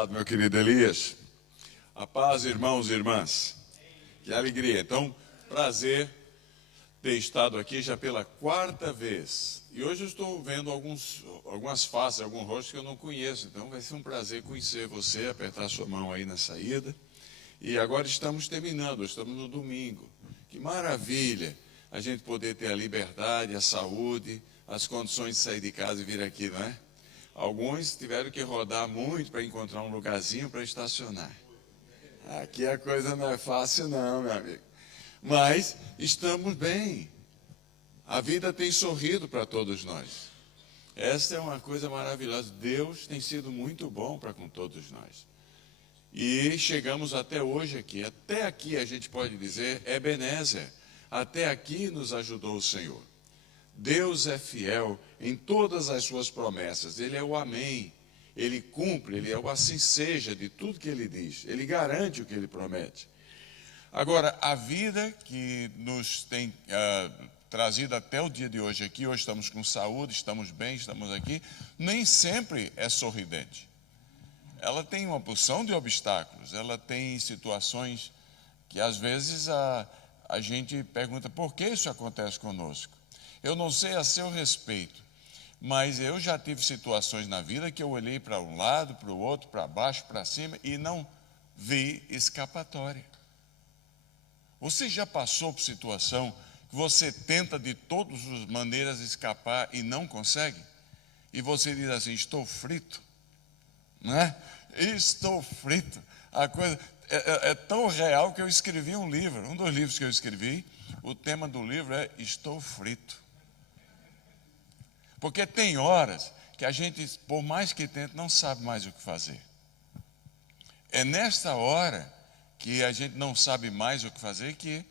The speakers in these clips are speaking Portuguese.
Obrigado, meu querido Elias. A paz, irmãos e irmãs. Que alegria. Então, prazer ter estado aqui já pela quarta vez. E hoje eu estou vendo algumas faces, alguns rostos que eu não conheço. Então, vai ser um prazer conhecer você, apertar sua mão aí na saída. E agora estamos terminando, estamos no domingo. Que maravilha a gente poder ter a liberdade, a saúde, as condições de sair de casa e vir aqui, não é? Alguns tiveram que rodar muito para encontrar um lugarzinho para estacionar. Aqui a coisa não é fácil não, meu amigo. Mas estamos bem. A vida tem sorrido para todos nós. Esta é uma coisa maravilhosa. Deus tem sido muito bom para com todos nós. E chegamos até hoje aqui. Até aqui a gente pode dizer Ebenezer. Até aqui nos ajudou o Senhor. Deus é fiel em todas as suas promessas. Ele é o amém. Ele cumpre, ele é o assim seja de tudo que ele diz. Ele garante o que ele promete. Agora, a vida que nos tem trazido até o dia de hoje aqui, hoje estamos com saúde, estamos bem, estamos aqui, nem sempre é sorridente. Ela tem uma porção de obstáculos, ela tem situações que às vezes a gente pergunta por que isso acontece conosco. Eu não sei a seu respeito, mas eu já tive situações na vida que eu olhei para um lado, para o outro, para baixo, para cima e não vi escapatória. Você já passou por situação que você tenta de todas as maneiras escapar e não consegue? E você diz assim, estou frito, não é? Estou frito. A coisa é tão real que eu escrevi um livro, um dos livros que eu escrevi, o tema do livro é Estou Frito. Porque tem horas que a gente, por mais que tente, não sabe mais o que fazer. É nesta hora que a gente não sabe mais o que fazer que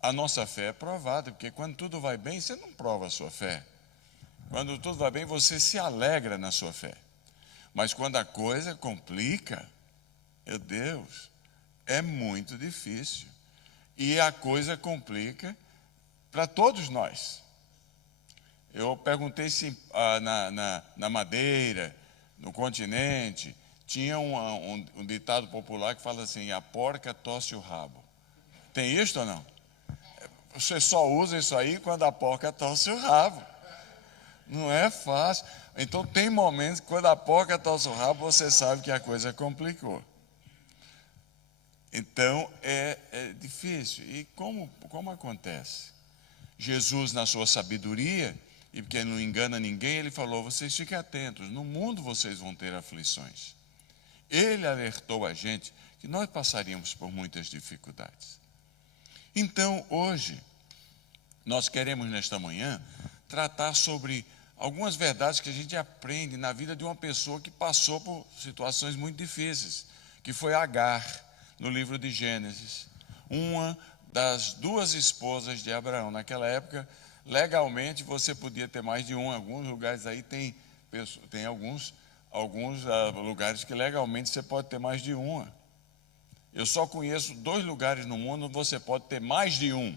a nossa fé é provada. Porque quando tudo vai bem, você não prova a sua fé. Quando tudo vai bem, você se alegra na sua fé. Mas quando a coisa complica, meu Deus, é muito difícil. E a coisa complica para todos nós. Eu perguntei se na Madeira, no continente, tinha um ditado popular que fala assim, a porca tosse o rabo. Tem isso ou não? Você só usa isso aí quando a porca tosse o rabo. Não é fácil. Então tem momentos que quando a porca tosse o rabo, você sabe que a coisa complicou. Então é difícil. E como acontece? Jesus, na sua sabedoria, e porque não engana ninguém, ele falou, vocês fiquem atentos, no mundo vocês vão ter aflições. Ele alertou a gente que nós passaríamos por muitas dificuldades. Então, hoje, nós queremos, nesta manhã, tratar sobre algumas verdades que a gente aprende na vida de uma pessoa que passou por situações muito difíceis, que foi Agar, no livro de Gênesis, uma das duas esposas de Abraão. Naquela época, legalmente, você podia ter mais de um. Em alguns lugares aí tem alguns lugares que legalmente você pode ter mais de uma. Eu só conheço 2 lugares no mundo onde você pode ter mais de um.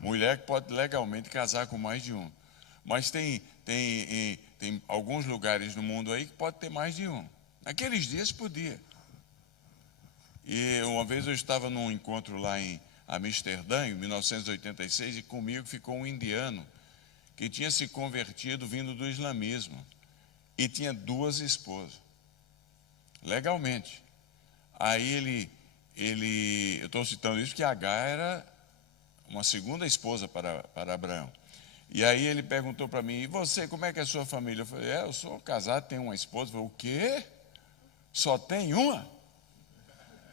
Mulher que pode legalmente casar com mais de um. Mas tem alguns lugares no mundo aí que pode ter mais de um. Naqueles dias podia. E uma vez eu estava num encontro lá em Amsterdã, em 1986, e comigo ficou um indiano que tinha se convertido vindo do islamismo e tinha 2 esposas, legalmente. Aí eu estou citando isso porque Agar era uma segunda esposa para Abraão. E aí ele perguntou para mim, e você, como é que é a sua família? Eu falei, eu sou casado, tenho uma esposa. Eu falei, o quê? Só tem uma?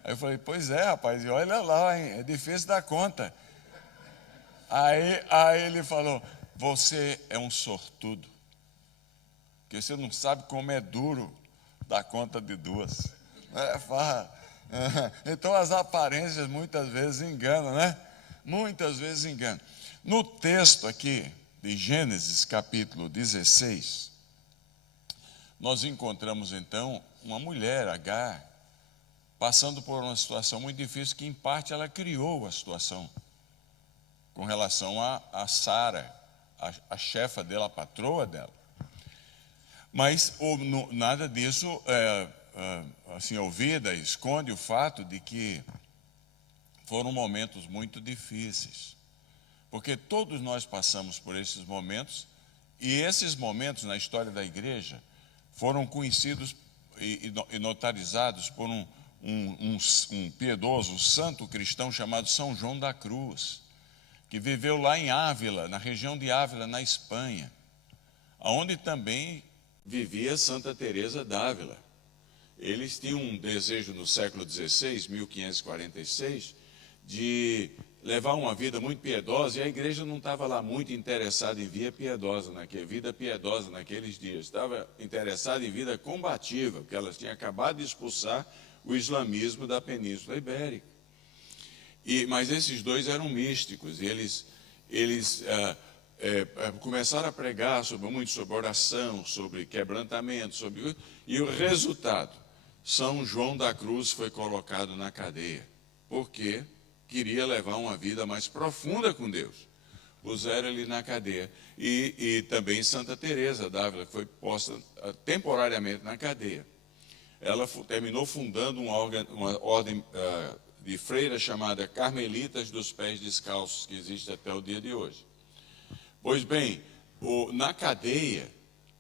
Aí eu falei, pois é, rapaz, e olha lá, hein, é difícil dar conta. Aí ele falou, você é um sortudo, porque você não sabe como é duro dar conta de 2. Então as aparências muitas vezes enganam, né? Muitas vezes enganam. No texto aqui de Gênesis capítulo 16, nós encontramos então uma mulher, Agar, passando por uma situação muito difícil, que em parte ela criou a situação, com relação a Sara, a chefa dela, a patroa dela. Mas nada disso assim, ouvida, esconde o fato de que foram momentos muito difíceis. Porque todos nós passamos por esses momentos, e esses momentos na história da igreja foram conhecidos e notarizados por um piedoso, um santo cristão chamado São João da Cruz, que viveu lá em Ávila, na região de Ávila, na Espanha, onde também vivia Santa Teresa d'Ávila. Eles tinham um desejo no século XVI, 1546, de levar uma vida muito piedosa, e a igreja não estava lá muito interessada em vida piedosa naqueles dias. Estava interessada em vida combativa, porque elas tinham acabado de expulsar o islamismo da Península Ibérica. Mas esses dois eram místicos, e eles começaram a pregar muito sobre oração, sobre quebrantamento, e o resultado, São João da Cruz foi colocado na cadeia, porque queria levar uma vida mais profunda com Deus. Puseram ele na cadeia. E também Santa Teresa d'Ávila foi posta temporariamente na cadeia. Ela terminou fundando uma ordem de freiras chamada Carmelitas dos Pés Descalços, que existe até o dia de hoje. Pois bem, na cadeia,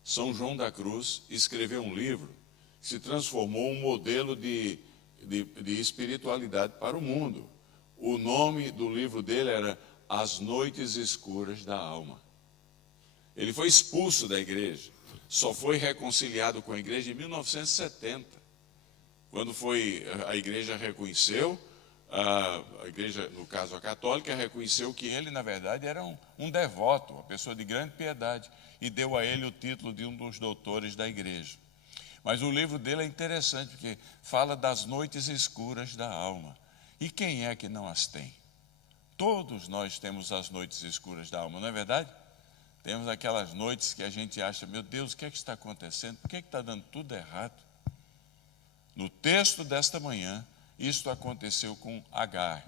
São João da Cruz escreveu um livro que se transformou um modelo de espiritualidade para o mundo. O nome do livro dele era As Noites Escuras da Alma. Ele foi expulso da igreja, só foi reconciliado com a igreja em 1970, quando a igreja reconheceu, a igreja, no caso a católica, reconheceu que ele, na verdade, era um devoto, uma pessoa de grande piedade, e deu a ele o título de um dos doutores da igreja. Mas o livro dele é interessante, porque fala das noites escuras da alma. E quem é que não as tem? Todos nós temos as noites escuras da alma, não é verdade? Temos aquelas noites que a gente acha, meu Deus, o que é que está acontecendo? Por que está dando tudo errado? No texto desta manhã, isto aconteceu com Agar.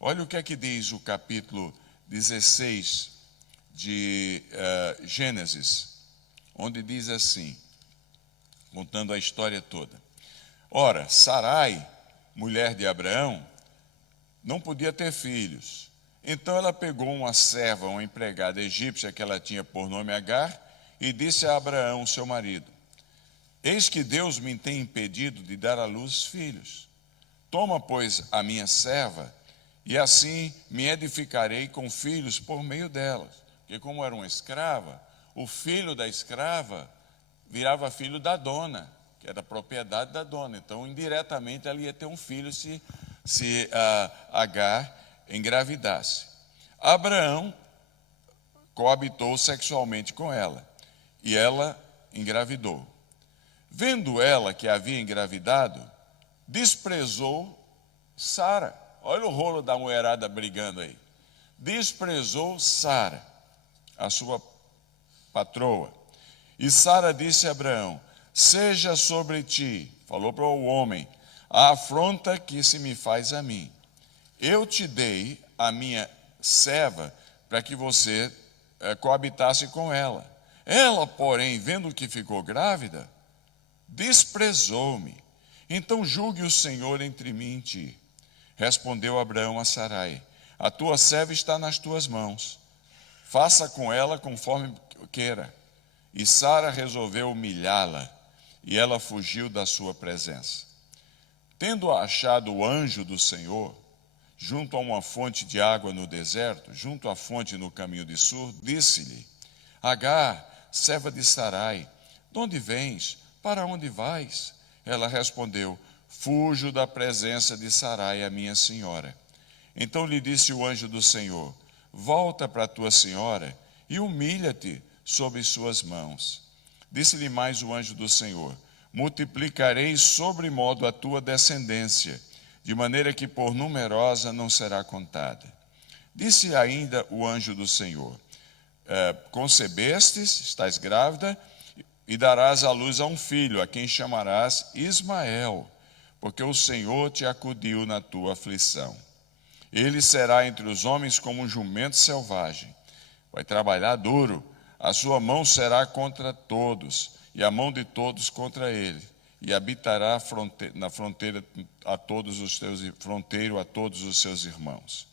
Olha o que é que diz o capítulo 16 de Gênesis, onde diz assim, contando a história toda. Ora, Sarai, mulher de Abraão, não podia ter filhos. Então ela pegou uma serva, uma empregada egípcia que ela tinha por nome Agar, e disse a Abraão, seu marido, eis que Deus me tem impedido de dar à luz filhos. Toma, pois, a minha serva, e assim me edificarei com filhos por meio delas. Porque como era uma escrava, o filho da escrava virava filho da dona, que era propriedade da dona. Então, indiretamente, ela ia ter um filho se Agar engravidasse. Abraão coabitou sexualmente com ela, e ela engravidou. Vendo ela que havia engravidado, desprezou Sara. Olha o rolo da mulherada brigando aí. Desprezou Sara, a sua patroa. E Sara disse a Abraão, seja sobre ti, falou para o homem, a afronta que se me faz a mim. Eu te dei a minha serva para que você coabitasse com ela. Ela, porém, vendo que ficou grávida, desprezou-me. Então julgue o Senhor entre mim e ti. Respondeu Abraão a Sarai, a tua serva está nas tuas mãos. Faça com ela conforme queira. E Sara resolveu humilhá-la, e ela fugiu da sua presença. Tendo achado o anjo do Senhor, junto a uma fonte de água no deserto, junto à fonte no caminho de Sur, disse-lhe, Agar, serva de Sarai, de onde vens? Para onde vais? Ela respondeu, fujo da presença de Sarai, a minha senhora. Então lhe disse o anjo do Senhor, volta para a tua senhora e humilha-te sob suas mãos. Disse-lhe mais o anjo do Senhor, multiplicarei sobremodo a tua descendência, de maneira que por numerosa não será contada. Disse ainda o anjo do Senhor, concebestes, estás grávida, e darás à luz a um filho, a quem chamarás Ismael, porque o Senhor te acudiu na tua aflição. Ele será entre os homens como um jumento selvagem, vai trabalhar duro, a sua mão será contra todos, e a mão de todos contra ele, e habitará na fronteira a todos os seus irmãos.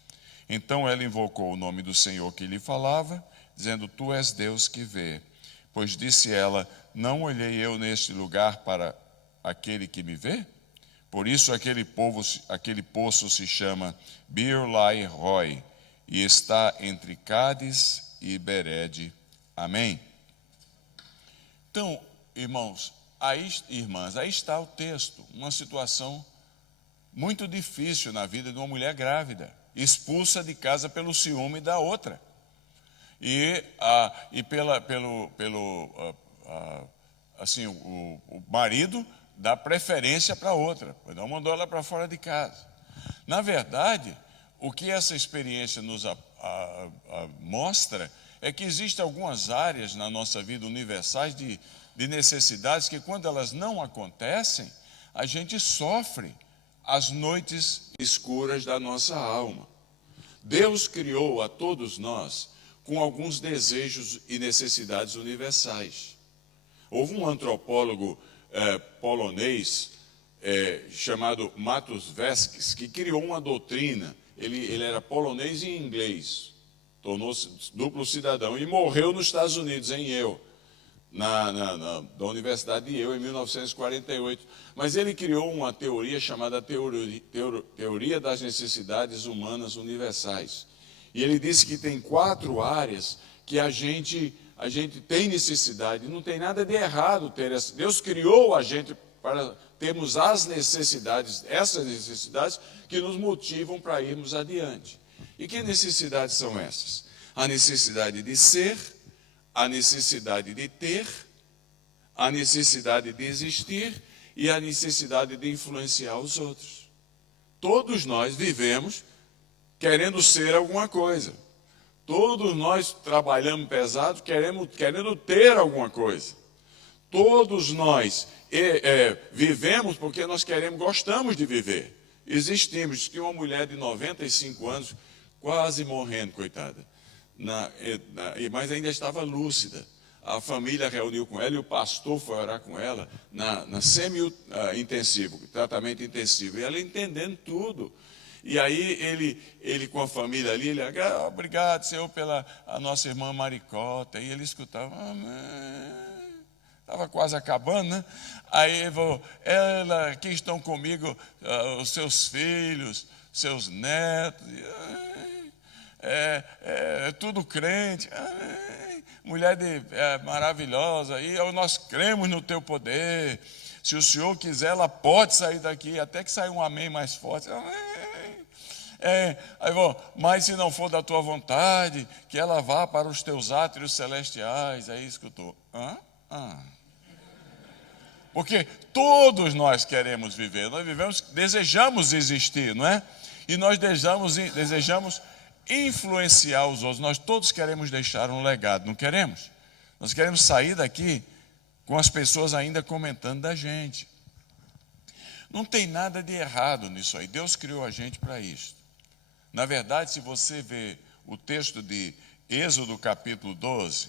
Então ela invocou o nome do Senhor que lhe falava, dizendo: Tu és Deus que vê. Pois disse ela: Não olhei eu neste lugar para aquele que me vê? Por isso aquele poço se chama Bir-Lahai-Roi, e está entre Cádiz e Bered. Amém? Então, irmãos, irmãs, aí está o texto, uma situação muito difícil na vida de uma mulher grávida, expulsa de casa pelo ciúme da outra. O marido dá preferência para a outra, não mandou ela para fora de casa. Na verdade, o que essa experiência nos mostra é que existem algumas áreas na nossa vida universais de necessidades que, quando elas não acontecem, a gente sofre as noites escuras da nossa alma. Deus criou a todos nós com alguns desejos e necessidades universais. Houve um antropólogo polonês chamado Matus Veskis, que criou uma doutrina. Ele era polonês e inglês, tornou-se duplo cidadão e morreu nos Estados Unidos, em Yale, da Universidade de Yale, em 1948. Mas ele criou uma teoria chamada Teoria das Necessidades Humanas Universais. E ele disse que tem 4 áreas que a gente tem necessidade. Não tem nada de errado ter essa. Deus criou a gente para termos as necessidades, essas necessidades que nos motivam para irmos adiante. E que necessidades são essas? A necessidade de ser, a necessidade de ter, a necessidade de existir e a necessidade de influenciar os outros. Todos nós vivemos querendo ser alguma coisa. Todos nós trabalhamos pesado querendo ter alguma coisa. Todos nós vivemos porque nós gostamos de viver. Existimos. Tinha uma mulher de 95 anos, quase morrendo, coitada, mas ainda estava lúcida. A família reuniu com ela e o pastor foi orar com ela na semi-intensivo, tratamento intensivo. E ela entendendo tudo. E aí ele com a família ali, obrigado, Senhor, pela a nossa irmã Maricota. E ele escutava, estava quase acabando, né? Aí ela, aqui estão comigo os seus filhos, seus netos, tudo crente, mulher maravilhosa, e nós cremos no teu poder. Se o Senhor quiser, ela pode sair daqui, até que saia um amém mais forte. Mas se não for da tua vontade, que ela vá para os teus átrios celestiais. Aí escutou. Porque todos nós queremos viver, desejamos existir, não é? E nós desejamos influenciar os outros. Nós todos queremos deixar um legado, não queremos? Nós queremos sair daqui com as pessoas ainda comentando da gente. Não tem nada de errado nisso aí. Deus criou a gente para isso. Na verdade, se você vê o texto de Êxodo capítulo 12,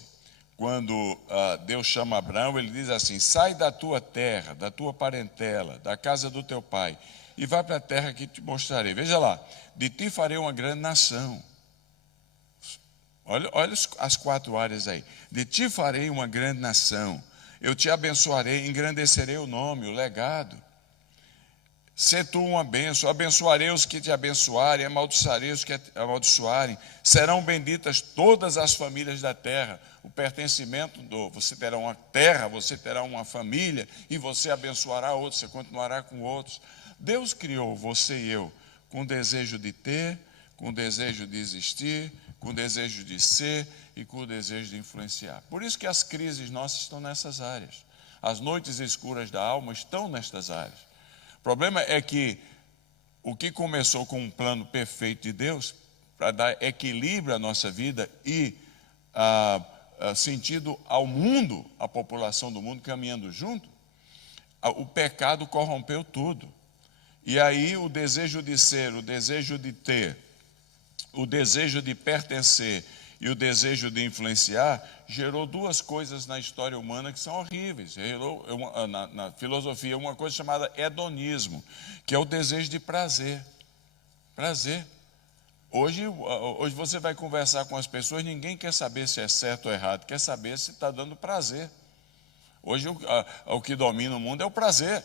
quando Deus chama Abraão, ele diz assim: sai da tua terra, da tua parentela, da casa do teu pai, e vai para a terra que te mostrarei. Veja lá, de ti farei uma grande nação. Olha as 4 áreas aí. De ti farei uma grande nação. Eu te abençoarei, engrandecerei o nome, o legado. Sê tu uma bênção, abençoarei os que te abençoarem, amaldiçoarei os que te amaldiçoarem. Serão benditas todas as famílias da terra. O pertencimento você terá uma terra, você terá uma família, e você abençoará outros, você continuará com outros. Deus criou você e eu com o desejo de ter, com o desejo de existir, com o desejo de ser e com o desejo de influenciar. Por isso que as crises nossas estão nessas áreas. As noites escuras da alma estão nestas áreas. O problema é que o que começou com um plano perfeito de Deus, para dar equilíbrio à nossa vida e sentido ao mundo, à população do mundo caminhando junto, o pecado corrompeu tudo. E aí o desejo de ser, o desejo de ter, o desejo de pertencer e o desejo de influenciar gerou duas coisas na história humana que são horríveis. Gerou, na filosofia, uma coisa chamada hedonismo, que é o desejo de prazer. Prazer. Hoje você vai conversar com as pessoas, ninguém quer saber se é certo ou errado, quer saber se está dando prazer. Hoje o que domina o mundo é o prazer.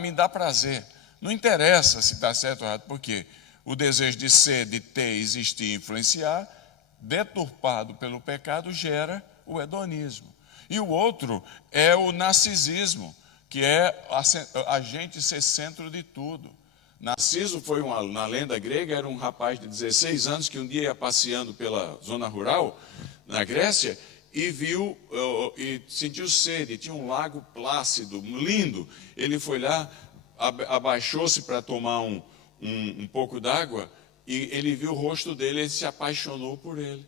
Me dá prazer. Não interessa se está certo ou errado, porque o desejo de ser, de ter, existir, influenciar, deturpado pelo pecado, gera o hedonismo. E o outro é o narcisismo, que é a gente ser centro de tudo. Narciso foi na lenda grega, era um rapaz de 16 anos que um dia ia passeando pela zona rural, na Grécia, e viu, e sentiu sede, tinha um lago plácido, lindo. Ele foi lá, abaixou-se para tomar um pouco d'água, e ele viu o rosto dele, ele se apaixonou por ele.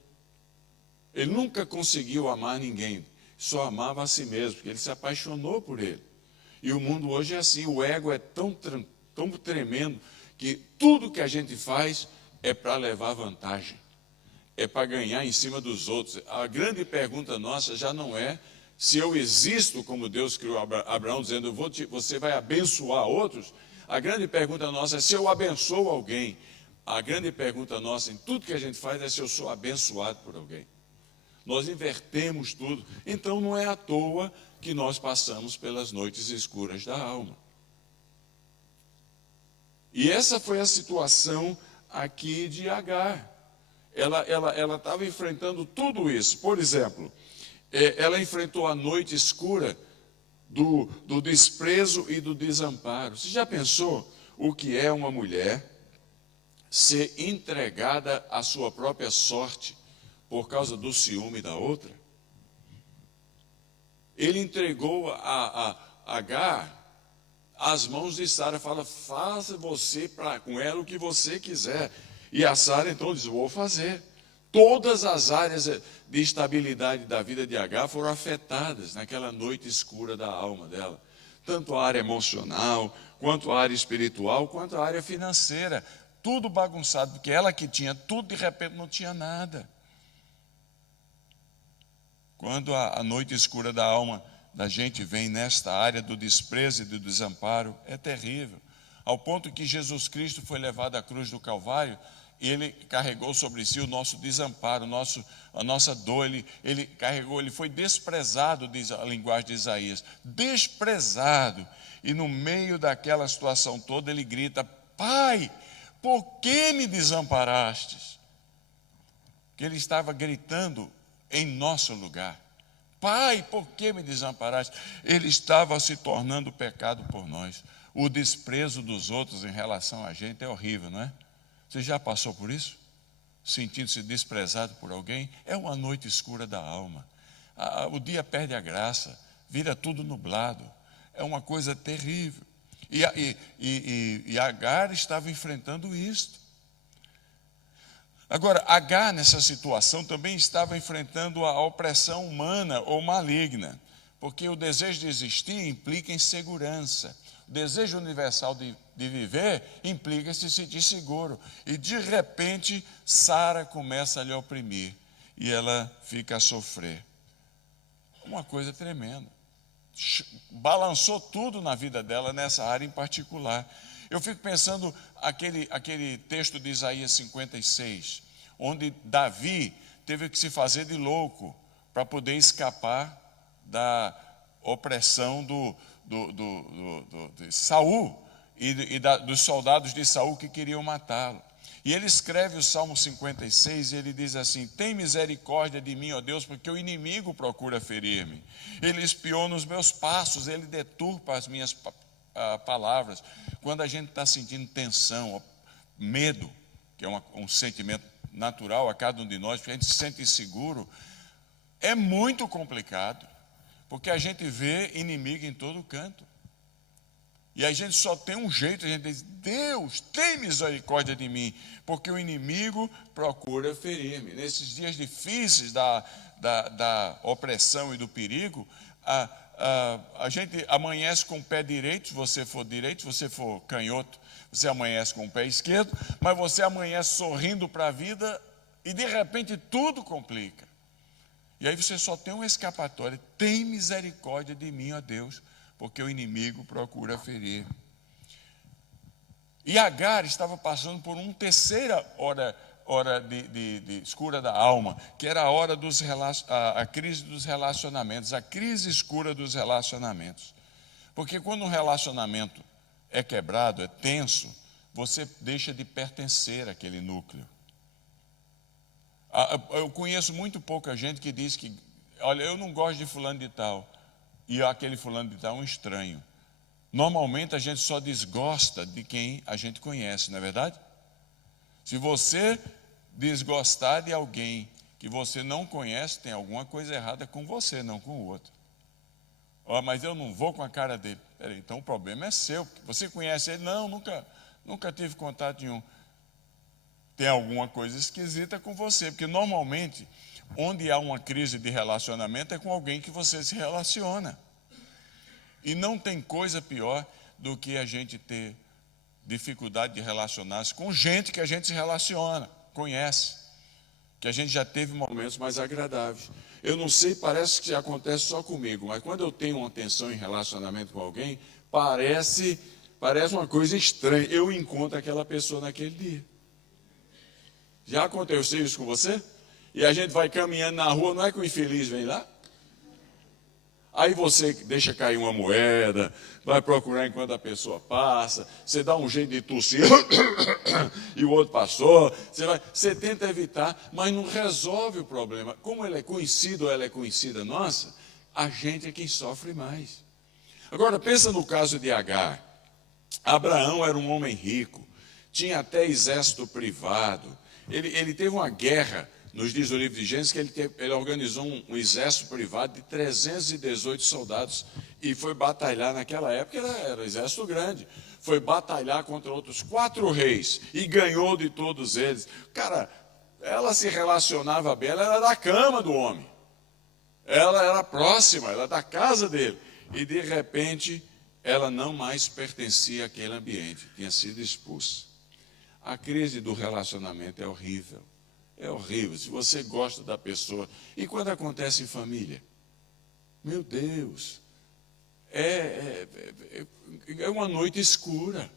Ele nunca conseguiu amar ninguém, só amava a si mesmo, porque ele se apaixonou por ele. E o mundo hoje é assim, o ego é tão tremendo, que tudo que a gente faz é para levar vantagem. É para ganhar em cima dos outros. A grande pergunta nossa já não é se eu existo como Deus criou Abraão, dizendo, você vai abençoar outros. A grande pergunta nossa é se eu abençoo alguém. A grande pergunta nossa em tudo que a gente faz é se eu sou abençoado por alguém. Nós invertemos tudo. Então não é à toa que nós passamos pelas noites escuras da alma. E essa foi a situação aqui de Agar. Ela estava enfrentando tudo isso. Por exemplo, ela enfrentou a noite escura do desprezo e do desamparo. Você já pensou o que é uma mulher ser entregada à sua própria sorte por causa do ciúme da outra? Ele entregou a Agar às mãos de Sara, fala, faça você com ela o que você quiser. E a Sara então diz, vou fazer. Todas as áreas de estabilidade da vida de Agar foram afetadas naquela noite escura da alma dela. Tanto a área emocional, quanto a área espiritual, quanto a área financeira. Tudo bagunçado, porque ela que tinha tudo, de repente não tinha nada. Quando a noite escura da alma da gente vem nesta área do desprezo e do desamparo, é terrível. Ao ponto que Jesus Cristo foi levado à cruz do Calvário, ele carregou sobre si o nosso desamparo, a nossa dor, ele carregou, ele foi desprezado, diz a linguagem de Isaías, desprezado. E no meio daquela situação toda ele grita, Pai, por que me desamparastes? Que ele estava gritando em nosso lugar. Pai, por que me desamparaste? Ele estava se tornando pecado por nós. O desprezo dos outros em relação a gente é horrível, não é? Você já passou por isso? Sentindo-se desprezado por alguém? É uma noite escura da alma. O dia perde a graça, vira tudo nublado. É uma coisa terrível. E Agar estava enfrentando isto. Agora, Agar, nessa situação, também estava enfrentando a opressão humana ou maligna, porque o desejo de existir implica insegurança. O desejo universal de viver implica se sentir seguro. E, de repente, Sara começa a lhe oprimir e ela fica a sofrer. Uma coisa tremenda. Balançou tudo na vida dela, nessa área em particular. Eu fico pensando aquele texto de Isaías 56, onde Davi teve que se fazer de louco para poder escapar da opressão de Saul e dos soldados de Saul que queriam matá-lo. E ele escreve o Salmo 56 e ele diz assim, tem misericórdia de mim, ó Deus, porque o inimigo procura ferir-me. Ele espiou nos meus passos, ele deturpa as minhas palavras. Quando a gente está sentindo tensão, medo, que é um sentimento natural a cada um de nós, porque a gente se sente inseguro, é muito complicado, porque a gente vê inimigo em todo canto. E a gente só tem um jeito, a gente diz, Deus, tem misericórdia de mim, porque o inimigo procura ferir-me. Nesses dias difíceis da opressão e do perigo, a gente amanhece com o pé direito, se você for canhoto, você amanhece com o pé esquerdo, mas você amanhece sorrindo para a vida, E de repente tudo complica. E aí você só tem uma escapatória. Tem misericórdia de mim, ó Deus, porque o inimigo procura ferir. E Agar estava passando por uma terceira hora de escura da alma, que era a hora a crise dos relacionamentos, a crise escura dos relacionamentos. Porque quando um relacionamento é quebrado, é tenso, você deixa de pertencer àquele núcleo. Eu conheço muito pouca gente que diz que, olha, eu não gosto de fulano de tal, e aquele fulano de tal é um estranho. Normalmente a gente só desgosta de quem a gente conhece, não é verdade? Se você desgostar de alguém que você não conhece, tem alguma coisa errada com você, não com o outro. Oh, mas eu não vou com a cara dele. Peraí, então o problema é seu. Você conhece ele? Não, nunca tive contato nenhum. Tem alguma coisa esquisita com você, porque normalmente, onde há uma crise de relacionamento, é com alguém que você se relaciona. E não tem coisa pior do que a gente ter dificuldade de relacionar-se com gente que a gente se relaciona, conhece, que a gente já teve momentos mais agradáveis. Eu não sei, parece que acontece só comigo, mas quando eu tenho uma tensão em relacionamento com alguém, parece uma coisa estranha. Eu encontro aquela pessoa naquele dia. Já aconteceu isso com você? E a gente vai caminhando na rua, não é que o infeliz vem lá? Aí você deixa cair uma moeda, vai procurar enquanto a pessoa passa, você dá um jeito de tossir, e o outro passou, você tenta evitar, mas não resolve o problema. Como ele é conhecido ou ela é conhecida nossa, a gente é quem sofre mais. Agora, pensa no caso de Agar. Abraão era um homem rico, tinha até exército privado, ele teve uma guerra. Nos diz o livro de Gênesis que ele organizou um exército privado de 318 soldados e foi batalhar naquela época, era um exército grande, foi batalhar contra outros 4 reis e ganhou de todos eles. Cara, ela se relacionava bem, ela era da cama do homem, ela era próxima, ela era da casa dele, e de repente ela não mais pertencia àquele ambiente, tinha sido expulsa. A crise do relacionamento é horrível. É horrível, se você gosta da pessoa. E quando acontece em família? Meu Deus, é uma noite escura.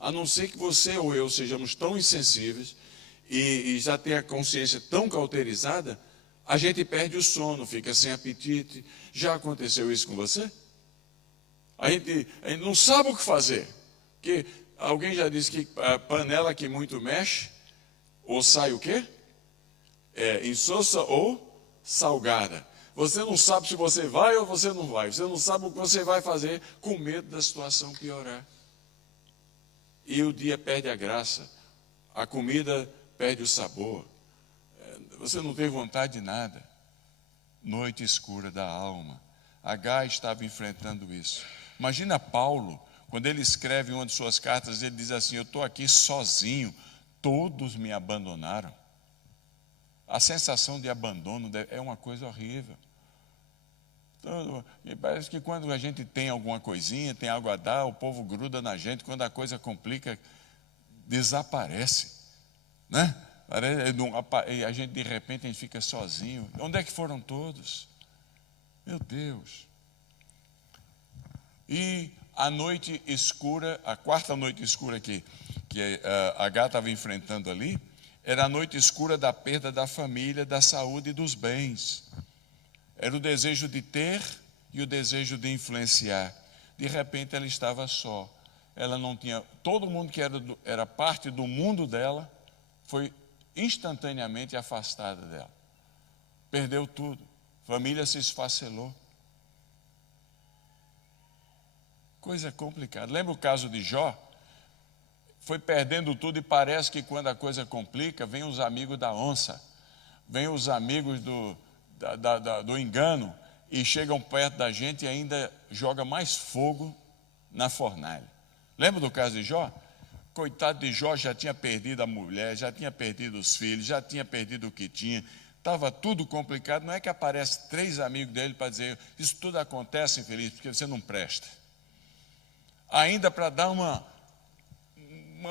A não ser que você ou eu sejamos tão insensíveis e já tenha a consciência tão cauterizada, a gente perde o sono, fica sem apetite. Já aconteceu isso com você? A gente não sabe o que fazer. Porque alguém já disse que a panela que muito mexe, ou sai o quê? Insossa ou salgada. Você não sabe se você vai ou você não vai. Você não sabe o que você vai fazer com medo da situação piorar. E o dia perde a graça. A comida perde o sabor. Você não tem vontade de nada. Noite escura da alma. Agar estava enfrentando isso. Imagina Paulo, quando ele escreve uma de suas cartas, ele diz assim: eu estou aqui sozinho, todos me abandonaram. A sensação de abandono é uma coisa horrível. Então, parece que quando a gente tem alguma coisinha, tem algo a dar, o povo gruda na gente, quando a coisa complica, desaparece. Né? A gente, de repente, a gente fica sozinho. Onde é que foram todos? Meu Deus. E a noite escura, a quarta noite escura que Agar estava enfrentando ali, era a noite escura da perda da família, da saúde e dos bens. Era o desejo de ter e o desejo de influenciar. De repente ela estava só. Ela não tinha, todo mundo que era parte do mundo dela foi instantaneamente afastada dela. Perdeu tudo. A família se esfacelou. Coisa complicada. Lembra o caso de Jó? Foi perdendo tudo e parece que quando a coisa complica, vem os amigos da onça, vem os amigos do engano e chegam perto da gente e ainda joga mais fogo na fornalha. Lembra do caso de Jó? Coitado de Jó, já tinha perdido a mulher, já tinha perdido os filhos, já tinha perdido o que tinha, estava tudo complicado. Não é que aparece 3 amigos dele para dizer: isso tudo acontece, infeliz, porque você não presta. Ainda para dar uma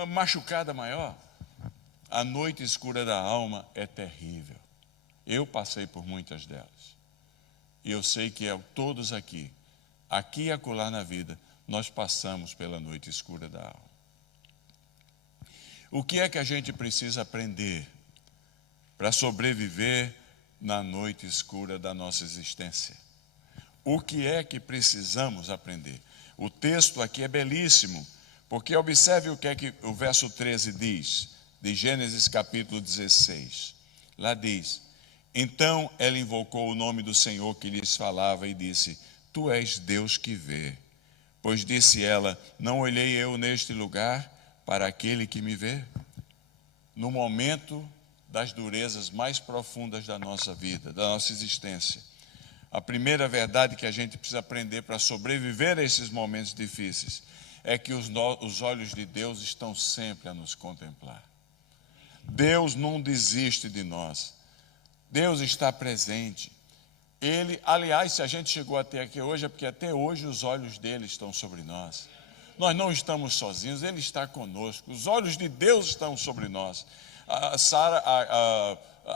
machucada maior. A noite escura da alma é terrível. Eu passei por muitas delas. E eu sei que todos aqui e acolá na vida, nós passamos pela noite escura da alma. O que é que a gente precisa aprender para sobreviver na noite escura da nossa existência? O que é que precisamos aprender? O texto aqui é belíssimo, porque observe o que é que o verso 13 diz, de Gênesis capítulo 16. Lá diz: então ela invocou o nome do Senhor que lhes falava e disse: tu és Deus que vê. Pois disse ela: não olhei eu neste lugar para aquele que me vê? No momento das durezas mais profundas da nossa vida, da nossa existência, a primeira verdade que a gente precisa aprender para sobreviver a esses momentos difíceis é que os olhos de Deus estão sempre a nos contemplar. Deus não desiste de nós. Deus está presente. Ele, aliás, se a gente chegou até aqui hoje, é porque até hoje os olhos dele estão sobre nós. Nós não estamos sozinhos, ele está conosco. Os olhos de Deus estão sobre nós.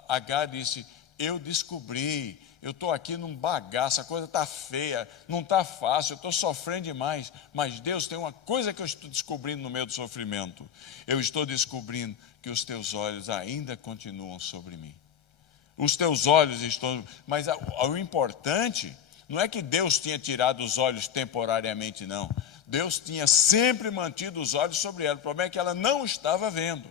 Agar disse: eu descobri, eu estou aqui num bagaço, a coisa está feia, não está fácil, eu estou sofrendo demais. Mas Deus, tem uma coisa que eu estou descobrindo no meio do sofrimento. Eu estou descobrindo que os teus olhos ainda continuam sobre mim. Os teus olhos estão... Mas o importante não é que Deus tinha tirado os olhos temporariamente, não. Deus tinha sempre mantido os olhos sobre ela. O problema é que ela não estava vendo.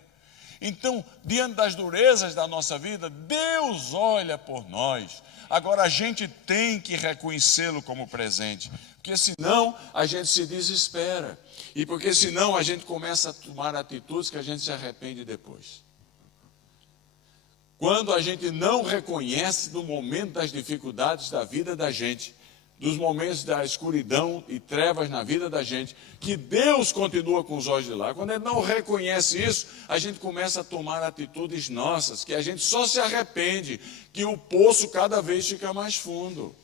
Então, diante das durezas da nossa vida, Deus olha por nós. Agora, a gente tem que reconhecê-lo como presente, porque senão a gente se desespera. E porque senão a gente começa a tomar atitudes que a gente se arrepende depois. Quando a gente não reconhece no momento das dificuldades da vida da gente, dos momentos da escuridão e trevas na vida da gente, que Deus continua com os olhos de lá. Quando ele não reconhece isso, a gente começa a tomar atitudes nossas, que a gente só se arrepende, que o poço cada vez fica mais fundo.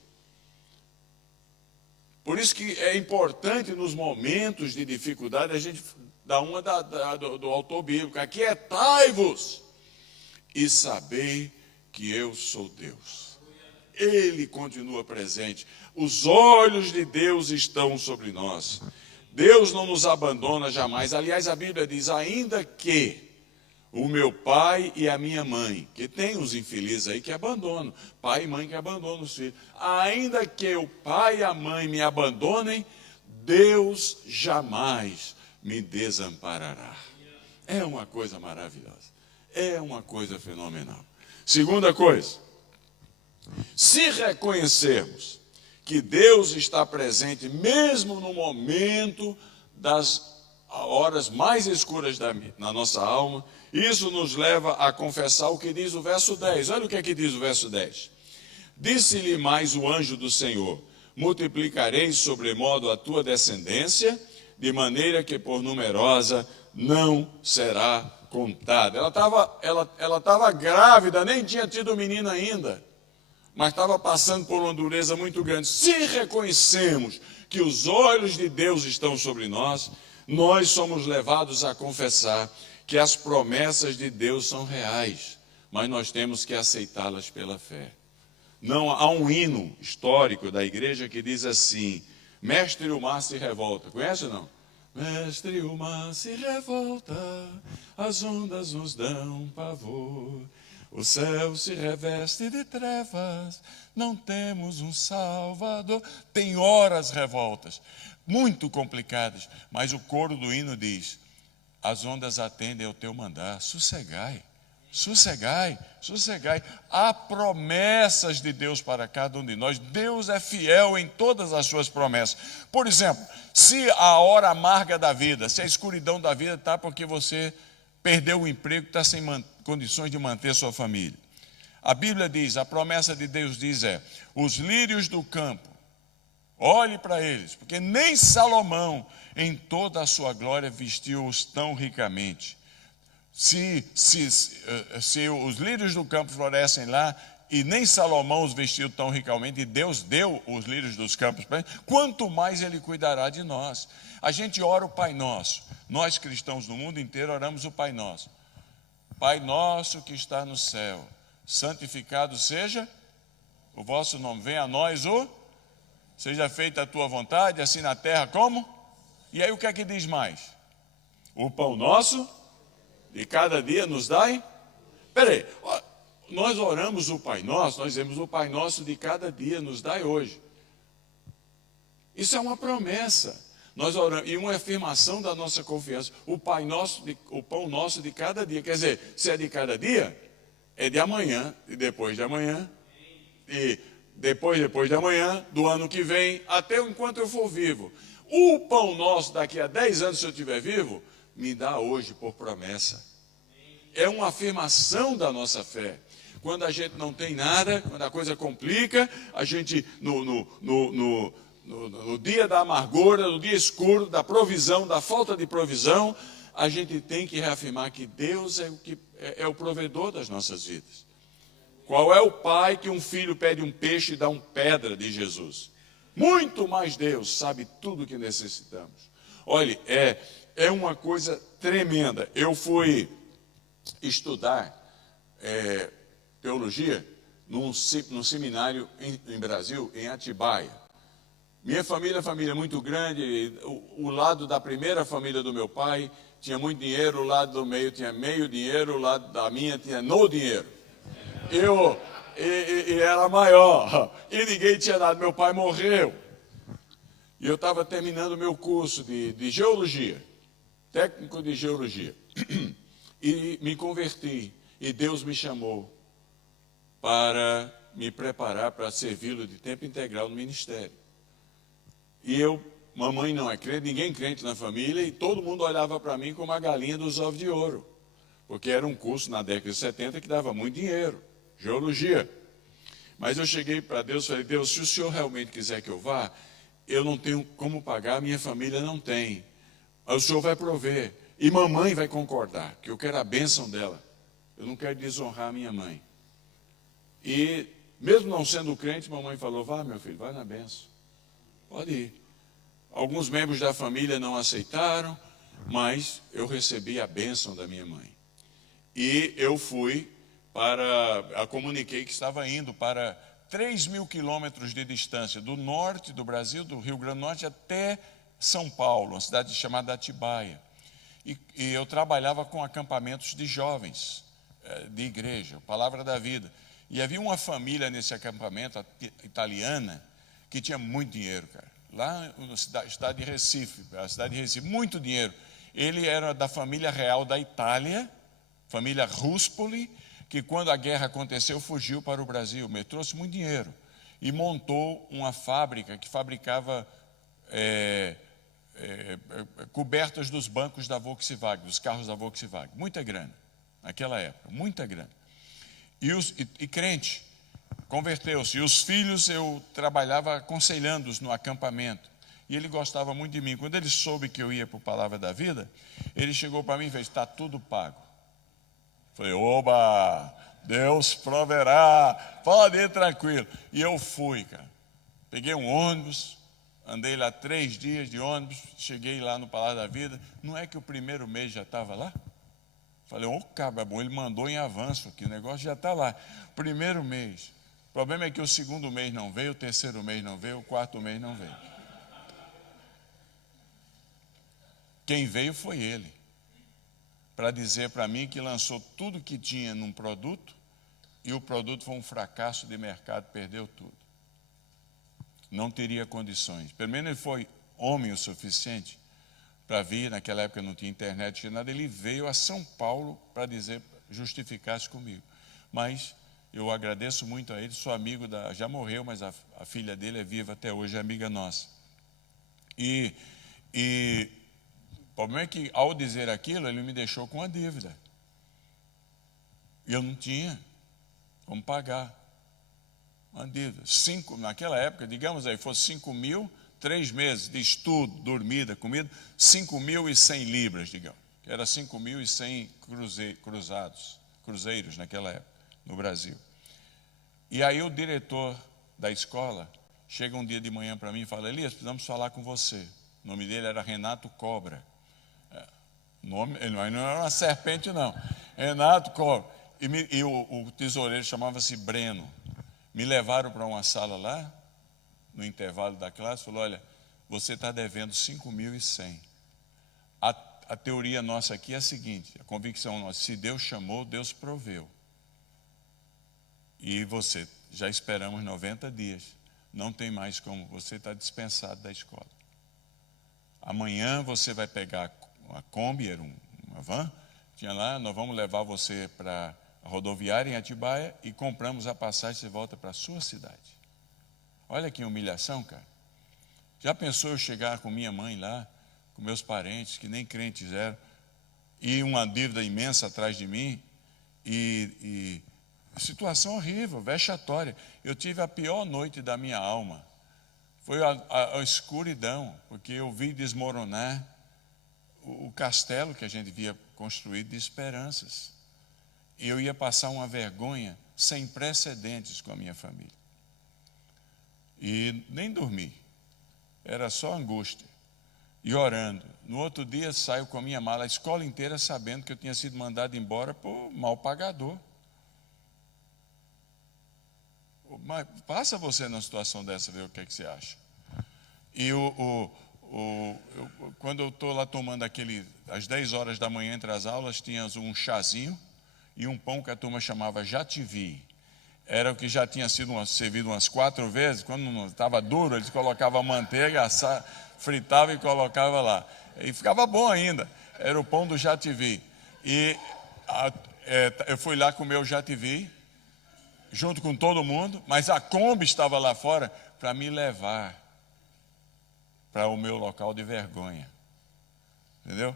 Por isso que é importante nos momentos de dificuldade a gente dar uma do autor bíblico: aquietai-vos e sabei que eu sou Deus. Ele continua presente. Os olhos de Deus estão sobre nós. Deus não nos abandona jamais. Aliás, a Bíblia diz: ainda que o meu pai e a minha mãe, que tem os infelizes aí que abandonam, pai e mãe que abandonam os filhos, ainda que o pai e a mãe me abandonem, Deus jamais me desamparará. É uma coisa maravilhosa. É uma coisa fenomenal. Segunda coisa, se reconhecermos que Deus está presente mesmo no momento das horas mais escuras na nossa alma, isso nos leva a confessar o que diz o verso 10. Olha o que é que diz o verso 10. Disse-lhe mais o anjo do Senhor: multiplicarei sobremodo a tua descendência, de maneira que por numerosa não será contada. Ela estava grávida, nem tinha tido menino ainda, mas estava passando por uma dureza muito grande. Se reconhecemos que os olhos de Deus estão sobre nós, nós somos levados a confessar que as promessas de Deus são reais, mas nós temos que aceitá-las pela fé. Não, há um hino histórico da igreja que diz assim: mestre, o mar se revolta. Conhece ou não? Mestre, o mar se revolta, as ondas nos dão pavor, o céu se reveste de trevas, não temos um Salvador. Tem horas revoltas, muito complicadas, mas o coro do hino diz: as ondas atendem ao teu mandar, sossegai, sossegai, sossegai. Há promessas de Deus para cada um de nós. Deus é fiel em todas as suas promessas. Por exemplo, se a hora amarga da vida, se a escuridão da vida está porque você perdeu o emprego, está sem condições de manter sua família, a Bíblia diz, a promessa de Deus diz os lírios do campo, olhe para eles, porque nem Salomão em toda a sua glória vestiu-os tão ricamente. Se os lírios do campo florescem lá, e nem Salomão os vestiu tão ricamente, e Deus deu os lírios dos campos para ele, quanto mais ele cuidará de nós. A gente ora o Pai Nosso. Nós cristãos no mundo inteiro oramos o Pai Nosso. Pai nosso que está no céu, santificado seja o vosso nome. Venha a nós seja feita a tua vontade, assim na terra como? E aí o que é que diz mais? O pão nosso de cada dia nos dai. Peraí, nós oramos o Pai Nosso, nós dizemos o Pai Nosso de cada dia nos dai hoje. Isso é uma promessa. Nós oramos, e uma afirmação da nossa confiança. O Pai Nosso, o pão nosso de cada dia. Quer dizer, se é de cada dia, é de amanhã, e depois de amanhã, e depois de amanhã, do ano que vem, até enquanto eu for vivo. O pão nosso daqui a 10 anos, se eu estiver vivo, me dá hoje por promessa. É uma afirmação da nossa fé. Quando a gente não tem nada, quando a coisa complica, a gente no dia da amargura, no dia escuro, da provisão, da falta de provisão, a gente tem que reafirmar que Deus é o provedor das nossas vidas. Qual é o pai que um filho pede um peixe e dá uma pedra de Jesus? Muito mais Deus sabe tudo o que necessitamos. Olha, é uma coisa tremenda. Eu fui estudar teologia num seminário em Brasil, em Atibaia. Minha família é uma família muito grande. O lado da primeira família do meu pai tinha muito dinheiro, o lado do meio tinha meio dinheiro, o lado da minha tinha no dinheiro. E era maior, e ninguém tinha nada. Meu pai morreu, e eu estava terminando o meu curso de geologia, técnico de geologia, e me converti, e Deus me chamou para me preparar para servi-lo de tempo integral no ministério. E mamãe não é crente, ninguém crente na família, e todo mundo olhava para mim como a galinha dos ovos de ouro, porque era um curso na década de 70 que dava muito dinheiro, geologia. Mas eu cheguei para Deus e falei: Deus, se o Senhor realmente quiser que eu vá, eu não tenho como pagar, minha família não tem. O Senhor vai prover. E mamãe vai concordar, que eu quero a bênção dela. Eu não quero desonrar a minha mãe. E, mesmo não sendo crente, mamãe falou: vá, meu filho, vai na bênção. Pode ir. Alguns membros da família não aceitaram, mas eu recebi a bênção da minha mãe. E eu fui comuniquei que estava indo para 3.000 quilômetros de distância do norte do Brasil, do Rio Grande do Norte, até São Paulo, uma cidade chamada Atibaia. E eu trabalhava com acampamentos de jovens, de igreja, Palavra da Vida. E havia uma família nesse acampamento, italiana, que tinha muito dinheiro, cara. Lá na cidade de Recife, muito dinheiro. Ele era da família real da Itália, família Ruspoli, que quando a guerra aconteceu, fugiu para o Brasil, mas trouxe muito dinheiro. E montou uma fábrica que fabricava cobertas dos bancos da Volkswagen, dos carros da Volkswagen. Muita grana, naquela época, muita grana. E crente, converteu-se. E os filhos, eu trabalhava aconselhando-os no acampamento. E ele gostava muito de mim. Quando ele soube que eu ia para o Palavra da Vida, ele chegou para mim e fez: está tudo pago. Falei: oba, Deus proverá, pode ir tranquilo. E eu fui, cara. Peguei um ônibus, andei lá 3 dias de ônibus, cheguei lá no Palácio da Vida. Não é que o primeiro mês já estava lá? Falei: ô, cabra bom, ele mandou em avanço aqui, o negócio já está lá. Primeiro mês. O problema é que o segundo mês não veio, o terceiro mês não veio, o quarto mês não veio. Quem veio foi ele, para dizer para mim que lançou tudo que tinha num produto, e o produto foi um fracasso de mercado, perdeu tudo. Não teria condições. Pelo menos ele foi homem o suficiente para vir. Naquela época não tinha internet, não tinha nada. Ele veio a São Paulo para dizer, justificar-se comigo. Mas eu agradeço muito a ele, sou amigo já morreu, mas a filha dele é viva até hoje, é amiga nossa. E o problema é que, ao dizer aquilo, ele me deixou com uma dívida. E eu não tinha como pagar uma dívida. Naquela época, digamos aí, fosse 5.000, 3 meses de estudo, dormida, comida, 5.100 libras, digamos. Que era 5.100 cruzeiros naquela época, no Brasil. E aí o diretor da escola chega um dia de manhã para mim e fala: Elias, precisamos falar com você. O nome dele era Renato Cobra. Ele não era uma serpente, não. Renato, e o tesoureiro chamava-se Breno. Me levaram para uma sala lá, no intervalo da classe, falou, olha, você está devendo 5.100. A teoria nossa aqui é a seguinte, a convicção nossa, se Deus chamou, Deus proveu. E você, já esperamos 90 dias, não tem mais como, você está dispensado da escola. Amanhã você vai pegar uma Kombi, era uma van, tinha lá, nós vamos levar você para a rodoviária em Atibaia e compramos a passagem de volta para a sua cidade. Olha que humilhação, cara. Já pensou eu chegar com minha mãe lá, com meus parentes, que nem crentes eram, e uma dívida imensa atrás de mim, e situação horrível, vexatória. Eu tive a pior noite da minha alma. Foi a escuridão, porque eu vi desmoronar o castelo que a gente via construído de esperanças. E eu ia passar uma vergonha sem precedentes com a minha família. E nem dormi. Era só angústia. E orando. No outro dia saio com a minha mala, a escola inteira sabendo que eu tinha sido mandado embora por mal pagador. Mas passa você numa situação dessa, ver o que é que você acha. E quando eu estou lá tomando às 10 horas da manhã entre as aulas, tinha um chazinho e um pão que a turma chamava jativi. Era o que já tinha sido servido umas 4 vezes, quando não estava duro, eles colocavam manteiga, fritavam e colocavam lá. E ficava bom ainda, era o pão do jativi. E eu fui lá comer o jativi, junto com todo mundo, mas a Kombi estava lá fora para me levar para o meu local de vergonha. Entendeu?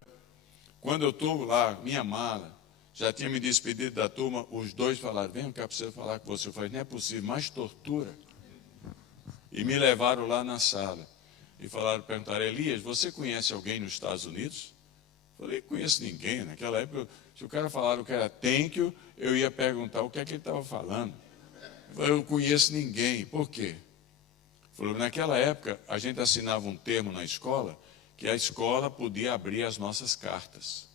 Quando eu estou lá, minha mala, já tinha me despedido da turma, os dois falaram, vem cá, preciso falar com você. Eu falei, não é possível, mais tortura. E me levaram lá na sala. E perguntaram, Elias, você conhece alguém nos Estados Unidos? Eu falei, conheço ninguém. Naquela época, se o cara falaram que era thank you, eu ia perguntar o que é que ele estava falando. Eu falei, eu conheço ninguém. Por quê? Falou, naquela época, a gente assinava um termo na escola, que a escola podia abrir as nossas cartas,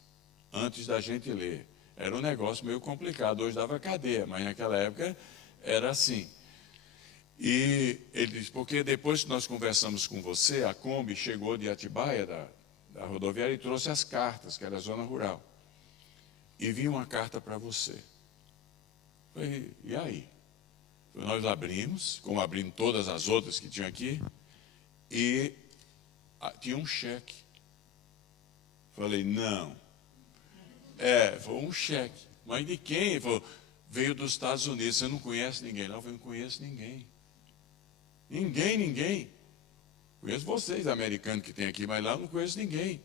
antes da gente ler. Era um negócio meio complicado, hoje dava cadeia, mas naquela época era assim. E ele disse, porque depois que nós conversamos com você, a Kombi chegou de Atibaia, da rodoviária, e trouxe as cartas, que era a zona rural. E vinha uma carta para você. Eu falei, e aí? Nós abrimos, como abrimos todas as outras que tinham aqui, e tinha um cheque. Falei, não. Foi um cheque. Mas de quem? Ele falou, veio dos Estados Unidos, você não conhece ninguém? Não, eu não conheço ninguém. Ninguém. Conheço vocês, americanos que tem aqui, mas lá eu não conheço ninguém.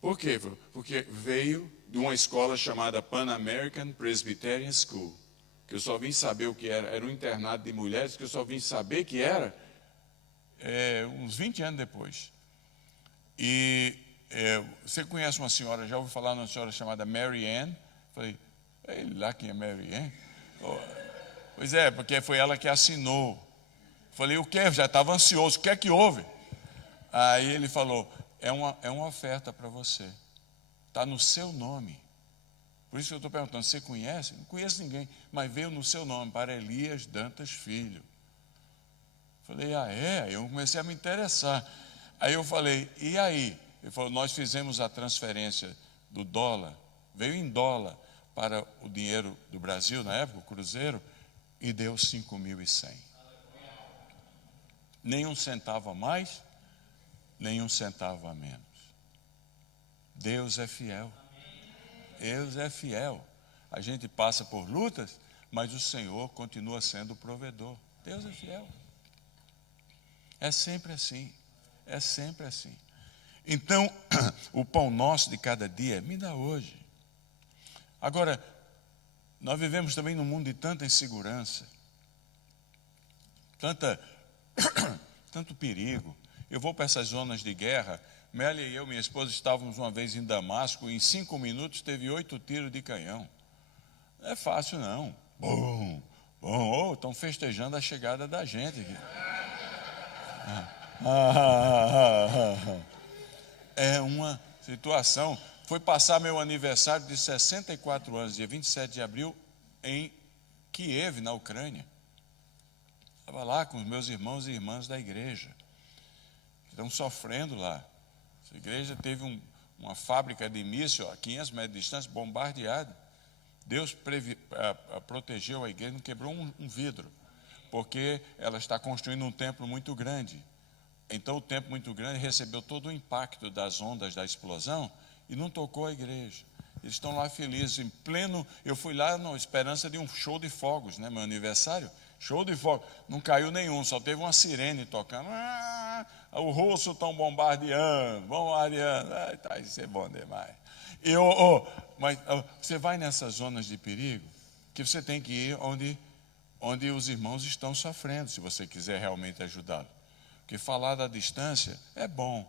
Por quê? Porque veio de uma escola chamada Pan American Presbyterian School, que eu só vim saber o que era um internato de mulheres, que eu só vim saber que era uns 20 anos depois. E você conhece uma senhora, já ouviu falar de uma senhora chamada Mary Ann? Falei, lá quem é Mary Ann? Pois é, porque foi ela que assinou. Falei, o que? Já estava ansioso, o que é que houve? Aí ele falou, é uma oferta para você, está no seu nome. Por isso que eu estou perguntando, você conhece? Não conheço ninguém, mas veio no seu nome, para Elias Dantas Filho. Falei, eu comecei a me interessar. Aí eu falei, e aí? Ele falou, nós fizemos a transferência do dólar, veio em dólar para o dinheiro do Brasil, na época, o Cruzeiro, e deu 5.100. Nem um centavo a mais, nem um centavo a menos. Deus é fiel. Deus é fiel. A gente passa por lutas, mas o Senhor continua sendo o provedor. Deus é fiel. É sempre assim. É sempre assim. Então, o pão nosso de cada dia, me dá hoje. Agora, nós vivemos também num mundo de tanta insegurança, tanto perigo. Eu vou para essas zonas de guerra. Mélia e eu, minha esposa, estávamos uma vez em Damasco, e em 5 minutos teve 8 tiros de canhão. Não é fácil, não. Estão festejando a chegada da gente aqui. É uma situação. Fui passar meu aniversário de 64 anos, dia 27 de abril, em Kiev, na Ucrânia. Estava lá com os meus irmãos e irmãs da igreja, que estão sofrendo lá. Essa igreja teve uma fábrica de míssil a 500 metros de distância, bombardeada. Deus protegeu a igreja, não quebrou um vidro, porque ela está construindo um templo muito grande. Então o templo muito grande recebeu todo o impacto das ondas da explosão e não tocou a igreja. Eles estão lá felizes, em pleno... Eu fui lá na esperança de um show de fogos, né? Meu aniversário, show de fogos. Não caiu nenhum, só teve uma sirene tocando. O russo estão bombardeando. Tá, isso é bom demais. Mas você vai nessas zonas de perigo, que você tem que ir onde os irmãos estão sofrendo, se você quiser realmente ajudá-los. Porque falar da distância é bom,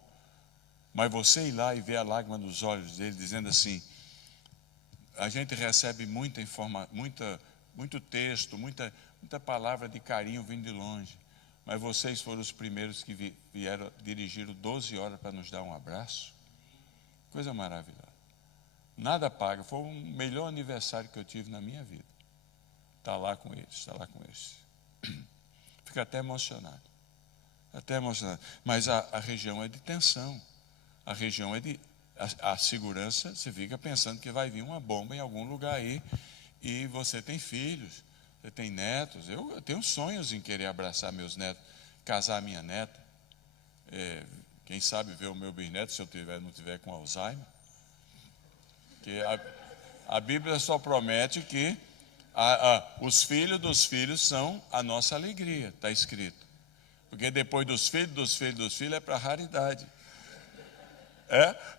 mas você ir lá e ver a lágrima nos olhos dele, dizendo assim, a gente recebe muita informação, muito texto, muita palavra de carinho vindo de longe, mas vocês foram os primeiros que vieram, dirigiram 12 horas para nos dar um abraço. Coisa maravilhosa. Nada paga, foi o melhor aniversário que eu tive na minha vida. Está lá com eles. Fico até emocionado. Mas a região é de tensão. A região é de... A segurança, você fica pensando que vai vir uma bomba em algum lugar aí, e você tem filhos, você tem netos. Eu tenho sonhos em querer abraçar meus netos, casar minha neta. Quem sabe ver o meu bisneto, se eu não tiver com Alzheimer. Porque a Bíblia só promete que os filhos dos filhos são a nossa alegria, está escrito. Porque depois dos filhos é para raridade.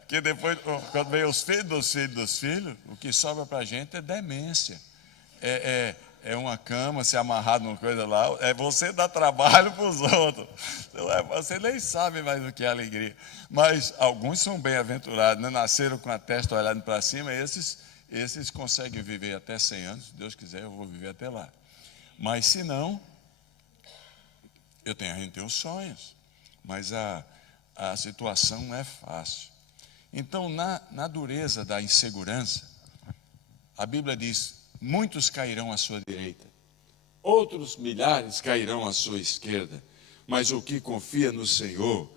Porque depois, quando vem os filhos dos filhos, o que sobra para a gente é demência. É uma cama, se amarrar numa coisa lá, é você dar trabalho para os outros. Você nem sabe mais o que é alegria. Mas alguns são bem-aventurados, né? Nasceram com a testa olhando para cima, esses conseguem viver até 100 anos, se Deus quiser eu vou viver até lá. Mas se não, a gente tem os sonhos, mas a situação não é fácil. Então, na dureza da insegurança, a Bíblia diz, muitos cairão à sua direita, outros milhares cairão à sua esquerda, mas o que confia no Senhor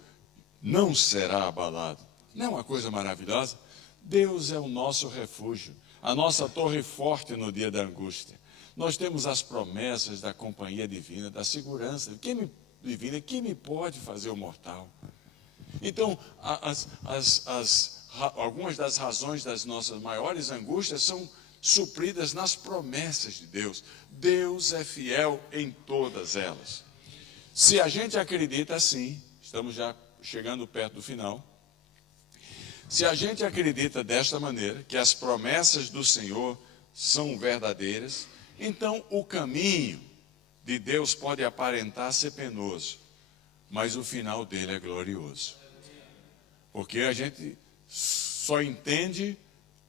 não será abalado. Não é uma coisa maravilhosa? Deus é o nosso refúgio, a nossa torre forte no dia da angústia. Nós temos as promessas da companhia divina, da segurança divina, quem me pode fazer o mortal? Então, algumas das razões das nossas maiores angústias são supridas nas promessas de Deus. Deus é fiel em todas elas. Se a gente acredita assim, estamos já chegando perto do final, se a gente acredita desta maneira, que as promessas do Senhor são verdadeiras, então o caminho de Deus pode aparentar ser penoso, mas o final dele é glorioso. Porque a gente só entende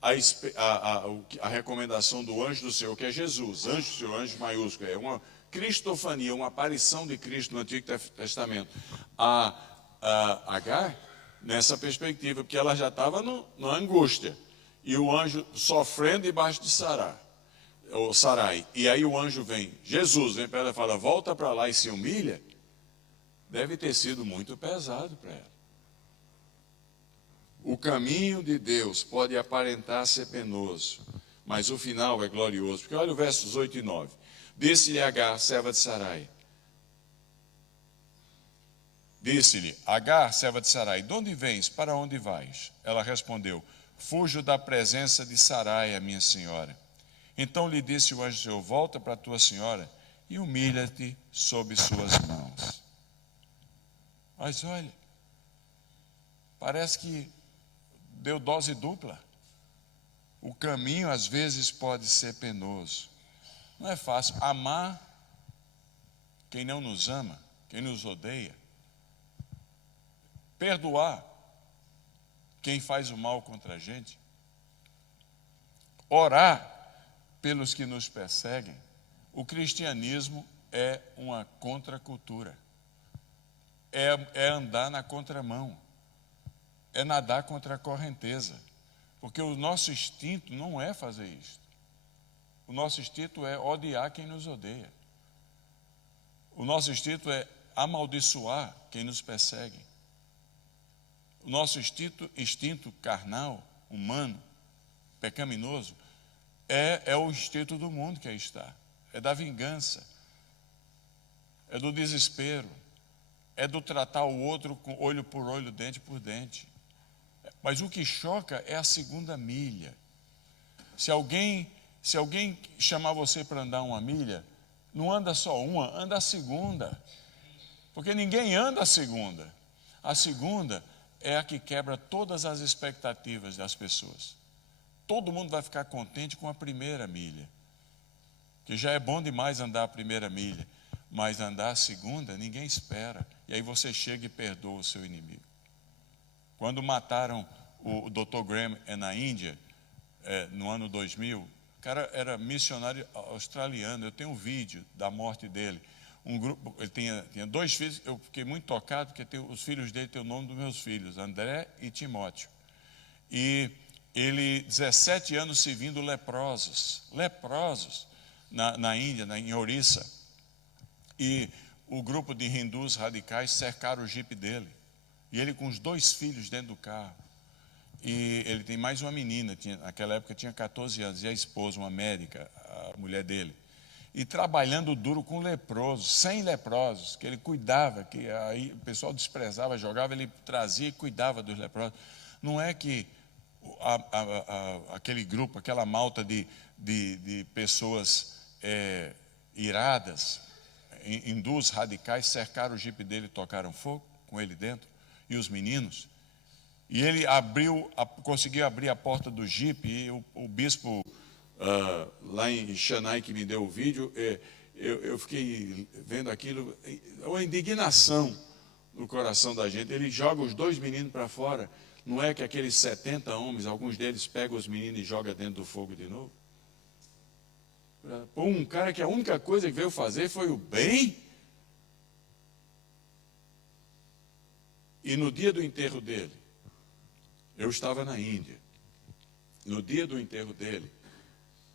a recomendação do anjo do Senhor, que é Jesus, anjo do Senhor, anjo maiúsculo, é uma cristofania, uma aparição de Cristo no Antigo Testamento. A Agar, nessa perspectiva, porque ela já estava na angústia, e o anjo sofrendo debaixo de Sarai, e aí o anjo vem, Jesus vem para ela e fala, volta para lá e se humilha, deve ter sido muito pesado para ela. O caminho de Deus pode aparentar ser penoso, mas o final é glorioso. Porque olha o versos 8 e 9. Disse-lhe Agar, serva de Sarai. Disse-lhe, Agar, serva de Sarai, de onde vens? Para onde vais? Ela respondeu, fujo da presença de Sarai, a minha senhora. Então lhe disse o anjo do Senhor, volta para a tua senhora e humilha-te sob suas mãos. Mas olha, parece que deu dose dupla. O caminho às vezes pode ser penoso. Não é fácil amar quem não nos ama, quem nos odeia. Perdoar quem faz o mal contra a gente. Orar pelos que nos perseguem. O cristianismo é uma contracultura. É andar na contramão. É nadar contra a correnteza. Porque o nosso instinto não é fazer isso. O nosso instinto é odiar quem nos odeia. O nosso instinto é amaldiçoar quem nos persegue. O nosso instinto carnal, humano, pecaminoso, é o instinto do mundo que aí está. É da vingança, é do desespero, é do tratar o outro com olho por olho, dente por dente. Mas o que choca é a segunda milha. Se alguém chamar você para andar uma milha, não anda só uma, anda a segunda. Porque ninguém anda a segunda. A segunda é a que quebra todas as expectativas das pessoas. Todo mundo vai ficar contente com a primeira milha. Que já é bom demais andar a primeira milha. Mas andar a segunda, ninguém espera. E aí você chega e perdoa o seu inimigo. Quando mataram o Dr. Graham na Índia, no ano 2000, o cara era missionário australiano. Eu tenho um vídeo da morte dele. Um grupo, ele tinha 2 filhos. Eu fiquei muito tocado porque os filhos dele têm o nome dos meus filhos, André e Timóteo. E ele, 17 anos servindo leprosos na Índia, em Orissa. E o grupo de hindus radicais cercaram o jipe dele. E ele com os 2 filhos dentro do carro. E ele tem mais uma menina, naquela época tinha 14 anos, e a esposa, uma médica, a mulher dele. E trabalhando duro com leprosos, 100 leprosos, que ele cuidava, que aí o pessoal desprezava, jogava, ele trazia e cuidava dos leprosos. Não é que aquele grupo, aquela malta de pessoas iradas, hindus radicais, cercaram o jipe dele e tocaram fogo com ele dentro, e os meninos. E ele conseguiu abrir a porta do jipe, e o bispo lá em Chennai, que me deu o vídeo, eu fiquei vendo aquilo, uma indignação no coração da gente. Ele joga os 2 meninos para fora. Não é que aqueles 70 homens, alguns deles pegam os meninos e jogam dentro do fogo de novo? Para um cara que a única coisa que veio fazer foi o bem. E no dia do enterro dele, eu estava na Índia. No dia do enterro dele,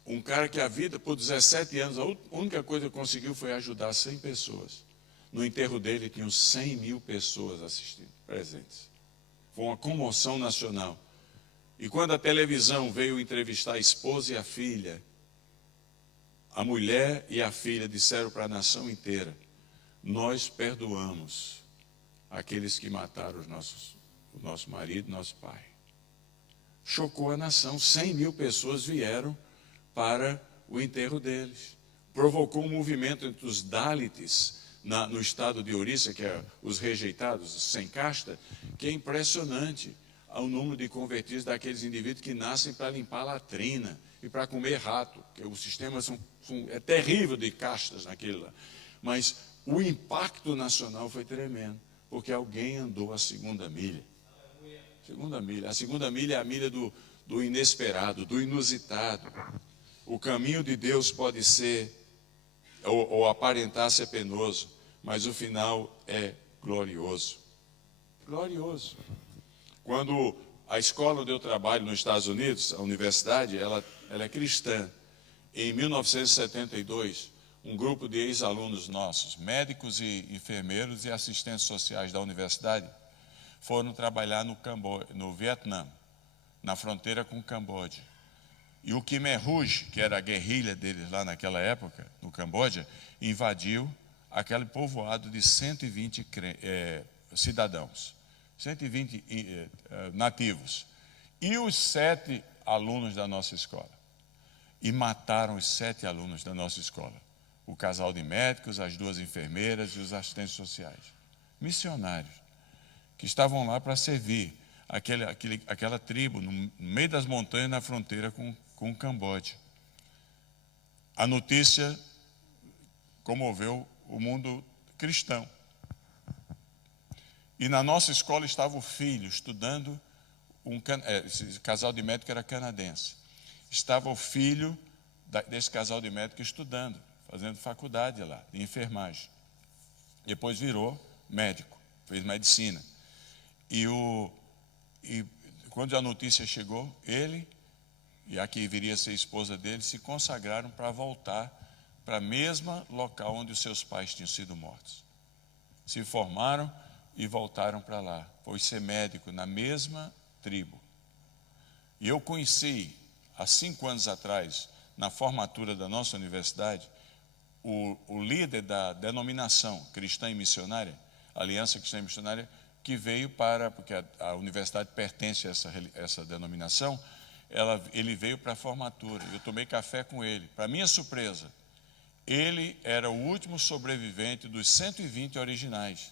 um cara que a vida, por 17 anos, a única coisa que conseguiu foi ajudar 100 pessoas. No enterro dele, tinham 100 mil pessoas assistindo, presentes. Foi uma comoção nacional. E quando a televisão veio entrevistar a esposa e a filha, a mulher e a filha disseram para a nação inteira: nós perdoamos aqueles que mataram o nosso marido, nosso pai. Chocou a nação. 100 mil pessoas vieram para o enterro deles. Provocou um movimento entre os Dalits no estado de Orissa, que é os rejeitados, sem casta, que é impressionante o número de convertidos daqueles indivíduos que nascem para limpar a latrina e para comer rato, porque o sistema é terrível de castas naquele lá. Mas o impacto nacional foi tremendo, porque alguém andou a segunda milha. A segunda milha é a milha do inesperado, do inusitado. O caminho de Deus pode ser, ou aparentar ser penoso, mas o final é glorioso. Glorioso. Quando a escola onde eu trabalho nos Estados Unidos, a universidade, ela é cristã. Em 1972, um grupo de ex-alunos nossos, médicos e enfermeiros e assistentes sociais da universidade, foram trabalhar no Vietnã, na fronteira com o Camboja. E o Khmer Rouge, que era a guerrilha deles lá naquela época, no Camboja, invadiu aquele povoado de 120 cidadãos, 120 nativos, e os 7 alunos da nossa escola. E mataram os 7 alunos da nossa escola. O casal de médicos, as 2 enfermeiras e os assistentes sociais. Missionários, que estavam lá para servir aquela tribo, no meio das montanhas, na fronteira com o Camboja. A notícia comoveu o mundo cristão. E na nossa escola estava o filho estudando, esse casal de médico era canadense. Estava o filho desse casal de médico estudando, fazendo faculdade lá, de enfermagem. Depois virou médico, fez medicina. E quando a notícia chegou, ele e a que viria a ser esposa dele se consagraram para voltar para o mesmo local onde os seus pais tinham sido mortos. Se formaram e voltaram para lá. Foi ser médico na mesma tribo. E eu conheci, há 5 anos atrás, na formatura da nossa universidade, o líder da denominação cristã e missionária, Aliança Cristã e Missionária, que veio porque a universidade pertence a essa denominação, ele veio para a formatura. Eu tomei café com ele. Para minha surpresa, ele era o último sobrevivente dos 120 originais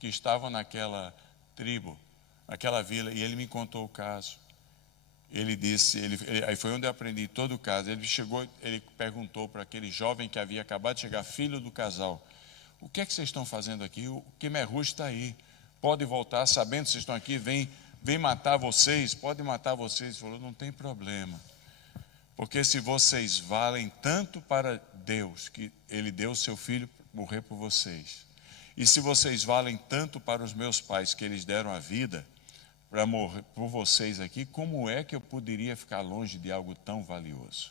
que estavam naquela tribo, naquela vila, e ele me contou o caso. Ele disse, aí foi onde eu aprendi todo o caso. Ele perguntou para aquele jovem que havia acabado de chegar, filho do casal: o que é que vocês estão fazendo aqui? O Quimerru está aí, pode voltar, sabendo que vocês estão aqui, vem matar vocês, pode matar vocês. Ele falou: não tem problema, porque se vocês valem tanto para Deus, que Ele deu o seu filho morrer por vocês, e se vocês valem tanto para os meus pais, que eles deram a vida para morrer por vocês aqui, como é que eu poderia ficar longe de algo tão valioso?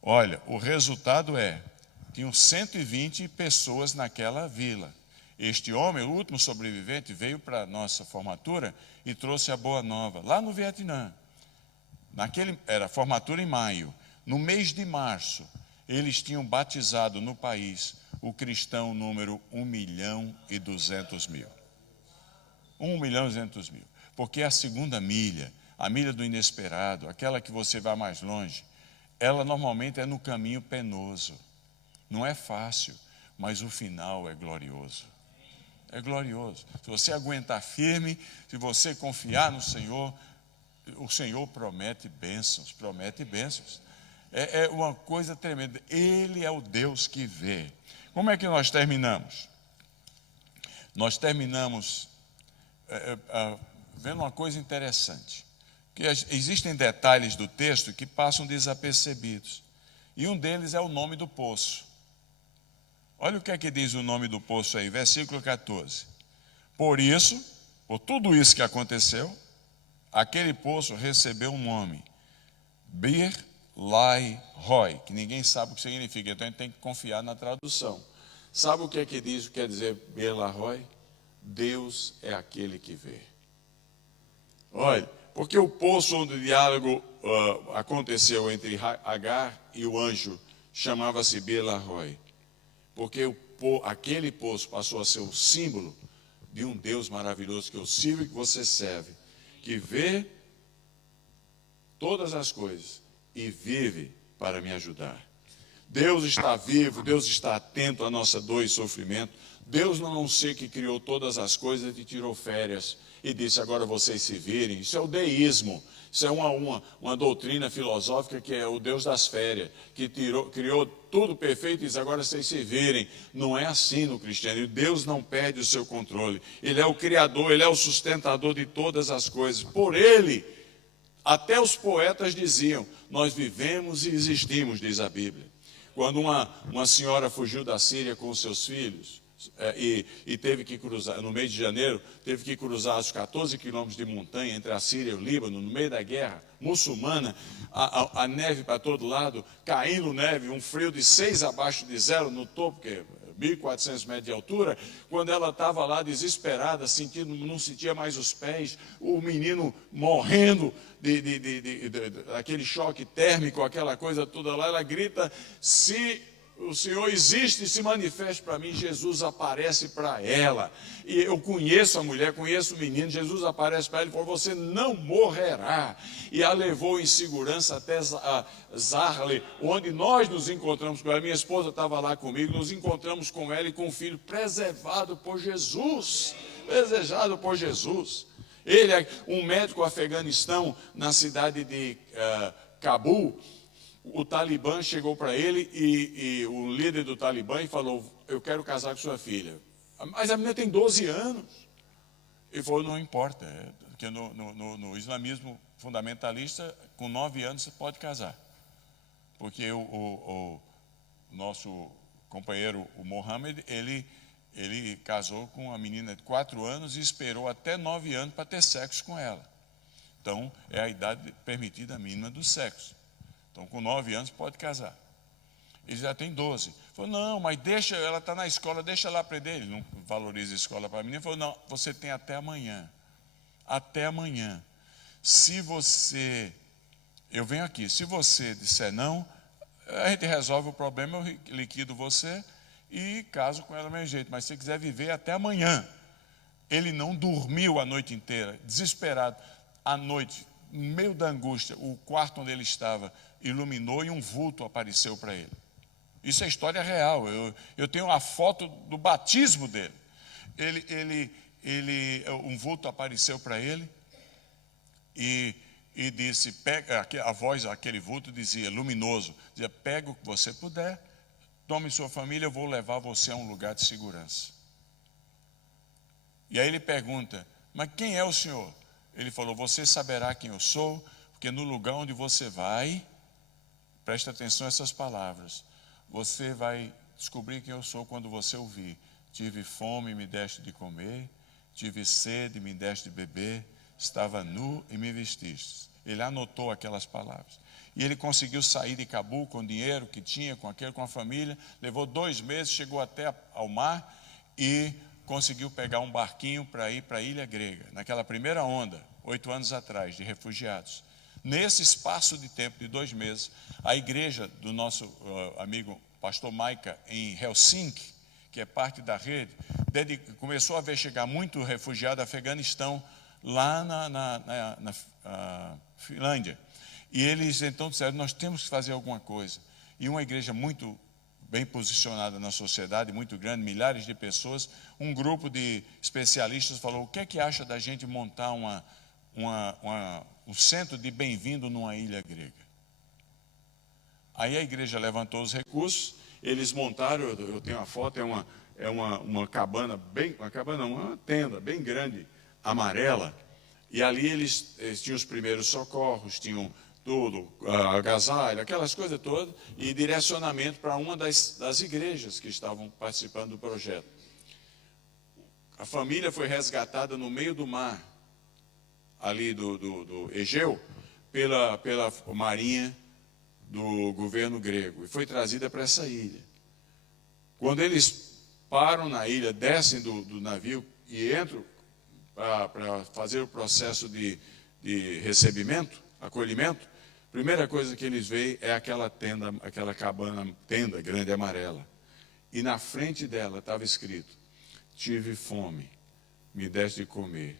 Olha, o resultado tinham 120 pessoas naquela vila. Este homem, o último sobrevivente, veio para a nossa formatura e trouxe a boa nova, lá no Vietnã. Era formatura em maio. No mês de março, eles tinham batizado no país o cristão número 1.200.000. 1.200.000. Porque a segunda milha, a milha do inesperado, aquela que você vai mais longe, ela normalmente é no caminho penoso. Não é fácil, mas o final é glorioso. É glorioso. Se você aguentar firme, se você confiar no Senhor, o Senhor promete bênçãos, promete bênçãos. É uma coisa tremenda. Ele é o Deus que vê. Como é que nós terminamos? Nós terminamos vendo uma coisa interessante. Que existem detalhes do texto que passam desapercebidos. E um deles é o nome do poço. Olha o que é que diz o nome do poço aí, versículo 14. Por isso, por tudo isso que aconteceu, aquele poço recebeu um nome, Bir Lai Roi, que ninguém sabe o que significa, então a gente tem que confiar na tradução. Sabe o que é que diz, o que quer dizer Bir Lai Roi? Deus é aquele que vê. Olha, porque o poço onde o diálogo aconteceu entre Agar e o anjo chamava-se Bir Lai Roi. Porque aquele poço passou a ser o símbolo de um Deus maravilhoso que eu sirvo e que você serve, que vê todas as coisas e vive para me ajudar. Deus está vivo, Deus está atento à nossa dor e sofrimento. Deus não sei que criou todas as coisas e tirou férias e disse: agora vocês se virem. Isso é o deísmo. Isso é uma doutrina filosófica que é o Deus das férias, que criou tudo perfeito e diz: agora vocês se virem. Não é assim no cristianismo. Deus não perde o seu controle. Ele é o Criador, Ele é o sustentador de todas as coisas. Por Ele, até os poetas diziam: nós vivemos e existimos, diz a Bíblia. Quando uma senhora fugiu da Síria com os seus filhos, e teve que cruzar, no mês de janeiro, teve que cruzar os 14 quilômetros de montanha entre a Síria e o Líbano, no meio da guerra muçulmana, a neve para todo lado, caindo neve, um frio de 6 abaixo de zero no topo, que é 1.400 metros de altura. Quando ela estava lá desesperada, não sentia mais os pés, o menino morrendo daquele choque térmico, aquela coisa toda lá, ela grita: se o Senhor existe, se manifeste para mim. Jesus aparece para ela, e eu conheço a mulher, conheço o menino. Jesus aparece para ela e falou: você não morrerá, e a levou em segurança até Zarle, onde nós nos encontramos com ela. Minha esposa estava lá comigo, nos encontramos com ela e com o filho, preservado por Jesus, desejado por Jesus. Ele é um médico afeganistão na cidade de Cabul. O Talibã chegou para ele e o líder do Talibã e falou: eu quero casar com sua filha. Mas a menina tem 12 anos. Ele falou: não importa, porque no islamismo fundamentalista, com 9 anos você pode casar. Porque o nosso companheiro, o Mohammed, ele Ele casou com uma menina de 4 anos e esperou até 9 anos para ter sexo com ela. Então, é a idade permitida mínima do sexo. Então, com 9 anos pode casar. Ele já tem 12. Falou, não, mas deixa, ela está na escola, deixa ela aprender. Ele não valoriza a escola para a menina. Ele falou, não, você tem até amanhã. Até amanhã. Se você, eu venho aqui, se você disser não, a gente resolve o problema, eu liquido você e caso com ela do mesmo jeito. Mas se você quiser viver até amanhã. Ele não dormiu a noite inteira, desesperado. À noite, no meio da angústia, o quarto onde ele estava iluminou e um vulto apareceu para ele. Isso é história real. Eu tenho a foto do batismo dele. Um vulto apareceu para ele e disse, pega, a voz daquele vulto dizia, luminoso, dizia, pega o que você puder, tome sua família, eu vou levar você a um lugar de segurança. E aí ele pergunta, mas quem é o senhor? Ele falou, você saberá quem eu sou, porque no lugar onde você vai, presta atenção a essas palavras, você vai descobrir quem eu sou quando você ouvir. Tive fome e me deste de comer, tive sede e me deste de beber, estava nu e me vestiste. Ele anotou aquelas palavras. E ele conseguiu sair de Cabul com o dinheiro que tinha, com a família, levou 2 meses, chegou até ao mar e conseguiu pegar um barquinho para ir para a Ilha Grega, naquela primeira onda, 8 anos atrás, de refugiados. Nesse espaço de tempo de 2 meses, a igreja do nosso amigo pastor Maica, em Helsinki, que é parte da rede, começou a ver chegar muito refugiado do Afeganistão, lá na Finlândia. E eles então disseram, nós temos que fazer alguma coisa. E uma igreja muito bem posicionada na sociedade, muito grande, milhares de pessoas, um grupo de especialistas falou, o que é que acha da gente montar um centro de bem-vindo numa ilha grega? Aí a igreja levantou os recursos, eles montaram, eu tenho uma foto, uma cabana, uma tenda bem grande, amarela, e ali eles tinham os primeiros socorros, tinham tudo, agasalho, aquelas coisas todas, e direcionamento para uma das igrejas que estavam participando do projeto. A família foi resgatada no meio do mar, ali do Egeu, pela marinha do governo grego, e foi trazida para essa ilha. Quando eles param na ilha, descem do navio e entram para fazer o processo de recebimento, acolhimento, a primeira coisa que eles veem é aquela tenda, aquela tenda grande amarela. E na frente dela estava escrito, tive fome, me deste de comer,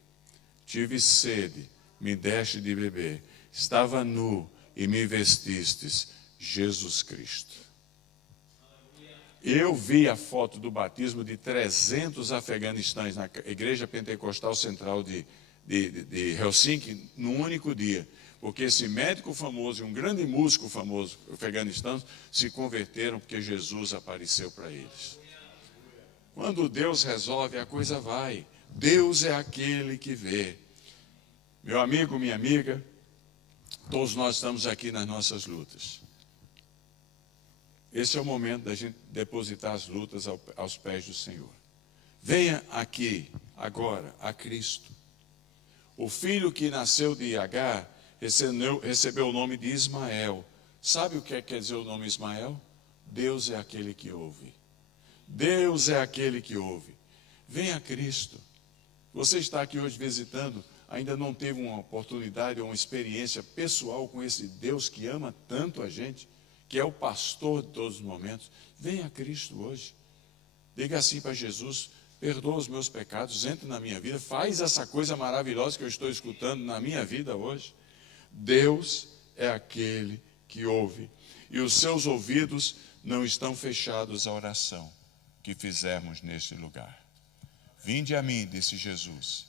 tive sede, me deste de beber, estava nu e me vestistes, Jesus Cristo. Eu vi a foto do batismo de 300 afeganistães na Igreja Pentecostal Central de Helsinki, num único dia. Porque esse médico famoso e um grande músico famoso afeganistano se converteram porque Jesus apareceu para eles. Quando Deus resolve, a coisa vai. Deus é aquele que vê. Meu amigo, minha amiga, todos nós estamos aqui nas nossas lutas. Esse é o momento da gente depositar as lutas aos pés do Senhor. Venha aqui, agora, a Cristo. O filho que nasceu de Agar recebeu o nome de Ismael. Sabe o que quer dizer o nome Ismael? Deus é aquele que ouve. Deus é aquele que ouve. Venha a Cristo. Você está aqui hoje visitando, ainda não teve uma oportunidade ou uma experiência pessoal com esse Deus que ama tanto a gente, que é o pastor de todos os momentos. Venha a Cristo hoje. Diga assim para Jesus, perdoa os meus pecados, entre na minha vida, faz essa coisa maravilhosa que eu estou escutando na minha vida hoje. Deus é aquele que ouve, e os seus ouvidos não estão fechados à oração que fizermos neste lugar. Vinde a mim, disse Jesus,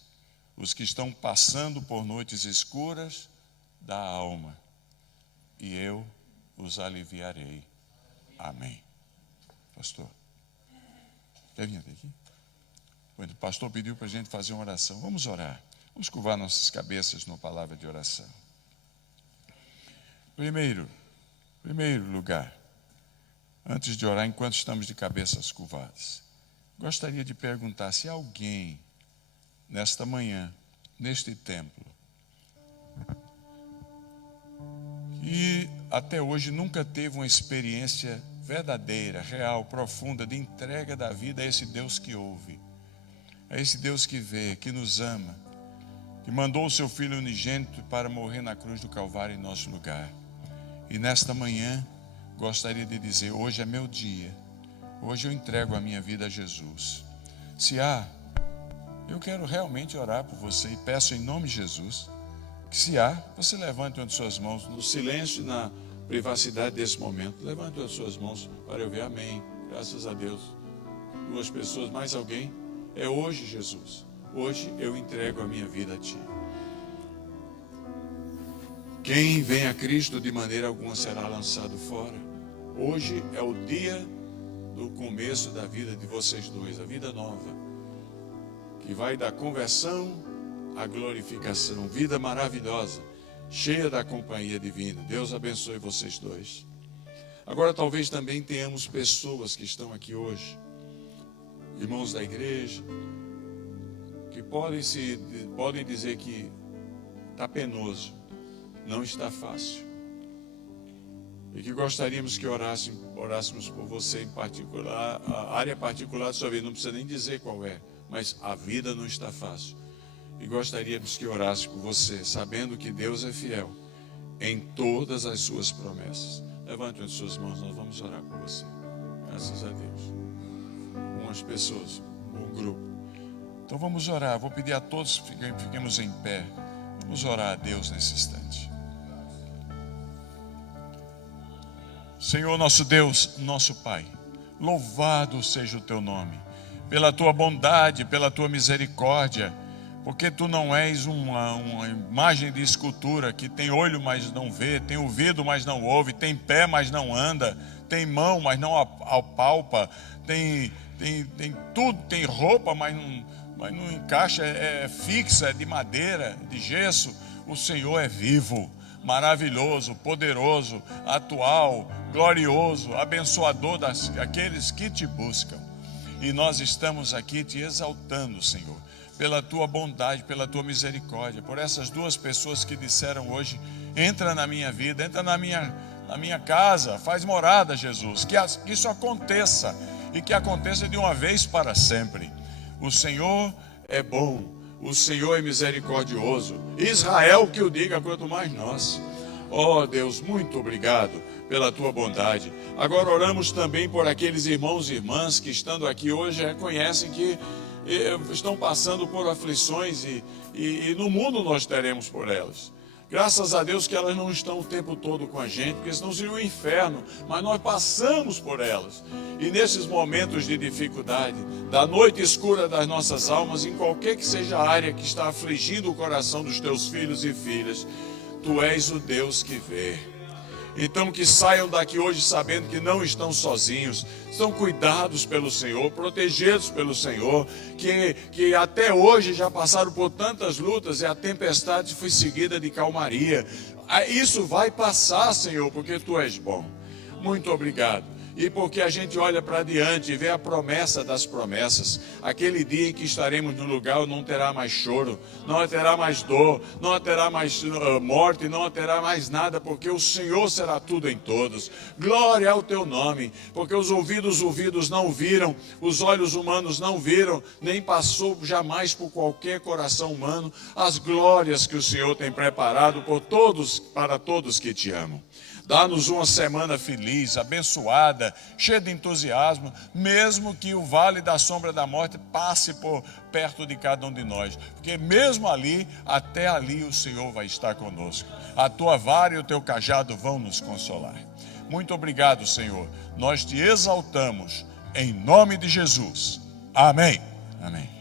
os que estão passando por noites escuras da alma, e eu os aliviarei. Amém. Pastor, quer vir até aqui? O pastor pediu para a gente fazer uma oração. Vamos orar. Vamos curvar nossas cabeças numa palavra de oração. Primeiro lugar, antes de orar, enquanto estamos de cabeças curvadas, gostaria de perguntar se alguém, nesta manhã, neste templo, que até hoje nunca teve uma experiência verdadeira, real, profunda, de entrega da vida a esse Deus que ouve, a esse Deus que vê, que nos ama, que mandou o seu Filho unigênito para morrer na cruz do Calvário em nosso lugar. E nesta manhã, gostaria de dizer, hoje é meu dia, hoje eu entrego a minha vida a Jesus. Se há, eu quero realmente orar por você e peço em nome de Jesus, que se há, você levante uma de suas mãos, no silêncio e na privacidade desse momento, levante uma de suas mãos para eu ver, amém, graças a Deus. 2 pessoas, mais alguém? É hoje, Jesus, hoje eu entrego a minha vida a Ti. Quem vem a Cristo de maneira alguma será lançado fora. Hoje é o dia do começo da vida de vocês dois, a vida nova, que vai da conversão à glorificação, vida maravilhosa, cheia da companhia divina. Deus abençoe vocês dois. Agora talvez também tenhamos pessoas que estão aqui hoje, irmãos da igreja, que podem dizer que está penoso, não está fácil, e que gostaríamos que orássemos por você em particular, a área particular da sua vida, não precisa nem dizer qual é, mas a vida não está fácil, e gostaríamos que orasse por você, sabendo que Deus é fiel em todas as suas promessas. Levante as suas mãos, nós vamos orar por você. Graças a Deus. Algumas pessoas, um grupo. Então vamos orar, vou pedir a todos que fiquemos em pé. Vamos orar a Deus nesse instante. Senhor nosso Deus, nosso Pai, louvado seja o Teu nome, pela Tua bondade, pela Tua misericórdia, porque Tu não és uma imagem de escultura que tem olho, mas não vê, tem ouvido, mas não ouve, tem pé, mas não anda, tem mão, mas não apalpa, tem tudo, tem roupa, mas não encaixa, é fixa, é de madeira, de gesso. O Senhor é vivo, maravilhoso, poderoso, atual, glorioso, abençoador daqueles que Te buscam. E nós estamos aqui Te exaltando, Senhor, pela Tua bondade, pela Tua misericórdia, por essas 2 pessoas que disseram hoje, entra na minha vida, entra na minha casa, faz morada, Jesus, que isso aconteça, e que aconteça de uma vez para sempre. O Senhor é bom, o Senhor é misericordioso, Israel que o diga, quanto mais nós. Oh Deus, muito obrigado pela Tua bondade. Agora oramos também por aqueles irmãos e irmãs que estando aqui hoje reconhecem que estão passando por aflições e no mundo nós teremos por elas. Graças a Deus que elas não estão o tempo todo com a gente, porque senão seria um inferno, mas nós passamos por elas. E nesses momentos de dificuldade, da noite escura das nossas almas, em qualquer que seja a área que está afligindo o coração dos Teus filhos e filhas, Tu és o Deus que vê. Então que saiam daqui hoje sabendo que não estão sozinhos, estão cuidados pelo Senhor, protegidos pelo Senhor, que até hoje já passaram por tantas lutas e a tempestade foi seguida de calmaria. Isso vai passar, Senhor, porque Tu és bom. Muito obrigado. E porque a gente olha para diante e vê a promessa das promessas, aquele dia em que estaremos no lugar não terá mais choro, não terá mais dor, não terá mais morte, não terá mais nada, porque o Senhor será tudo em todos. Glória ao Teu nome, porque os ouvidos não viram, os olhos humanos não viram, nem passou jamais por qualquer coração humano as glórias que o Senhor tem preparado para todos que Te amam. Dá-nos uma semana feliz, abençoada, cheia de entusiasmo, mesmo que o vale da sombra da morte passe por perto de cada um de nós. Porque mesmo ali, até ali o Senhor vai estar conosco. A Tua vara e o Teu cajado vão nos consolar. Muito obrigado, Senhor. Nós Te exaltamos em nome de Jesus. Amém. Amém.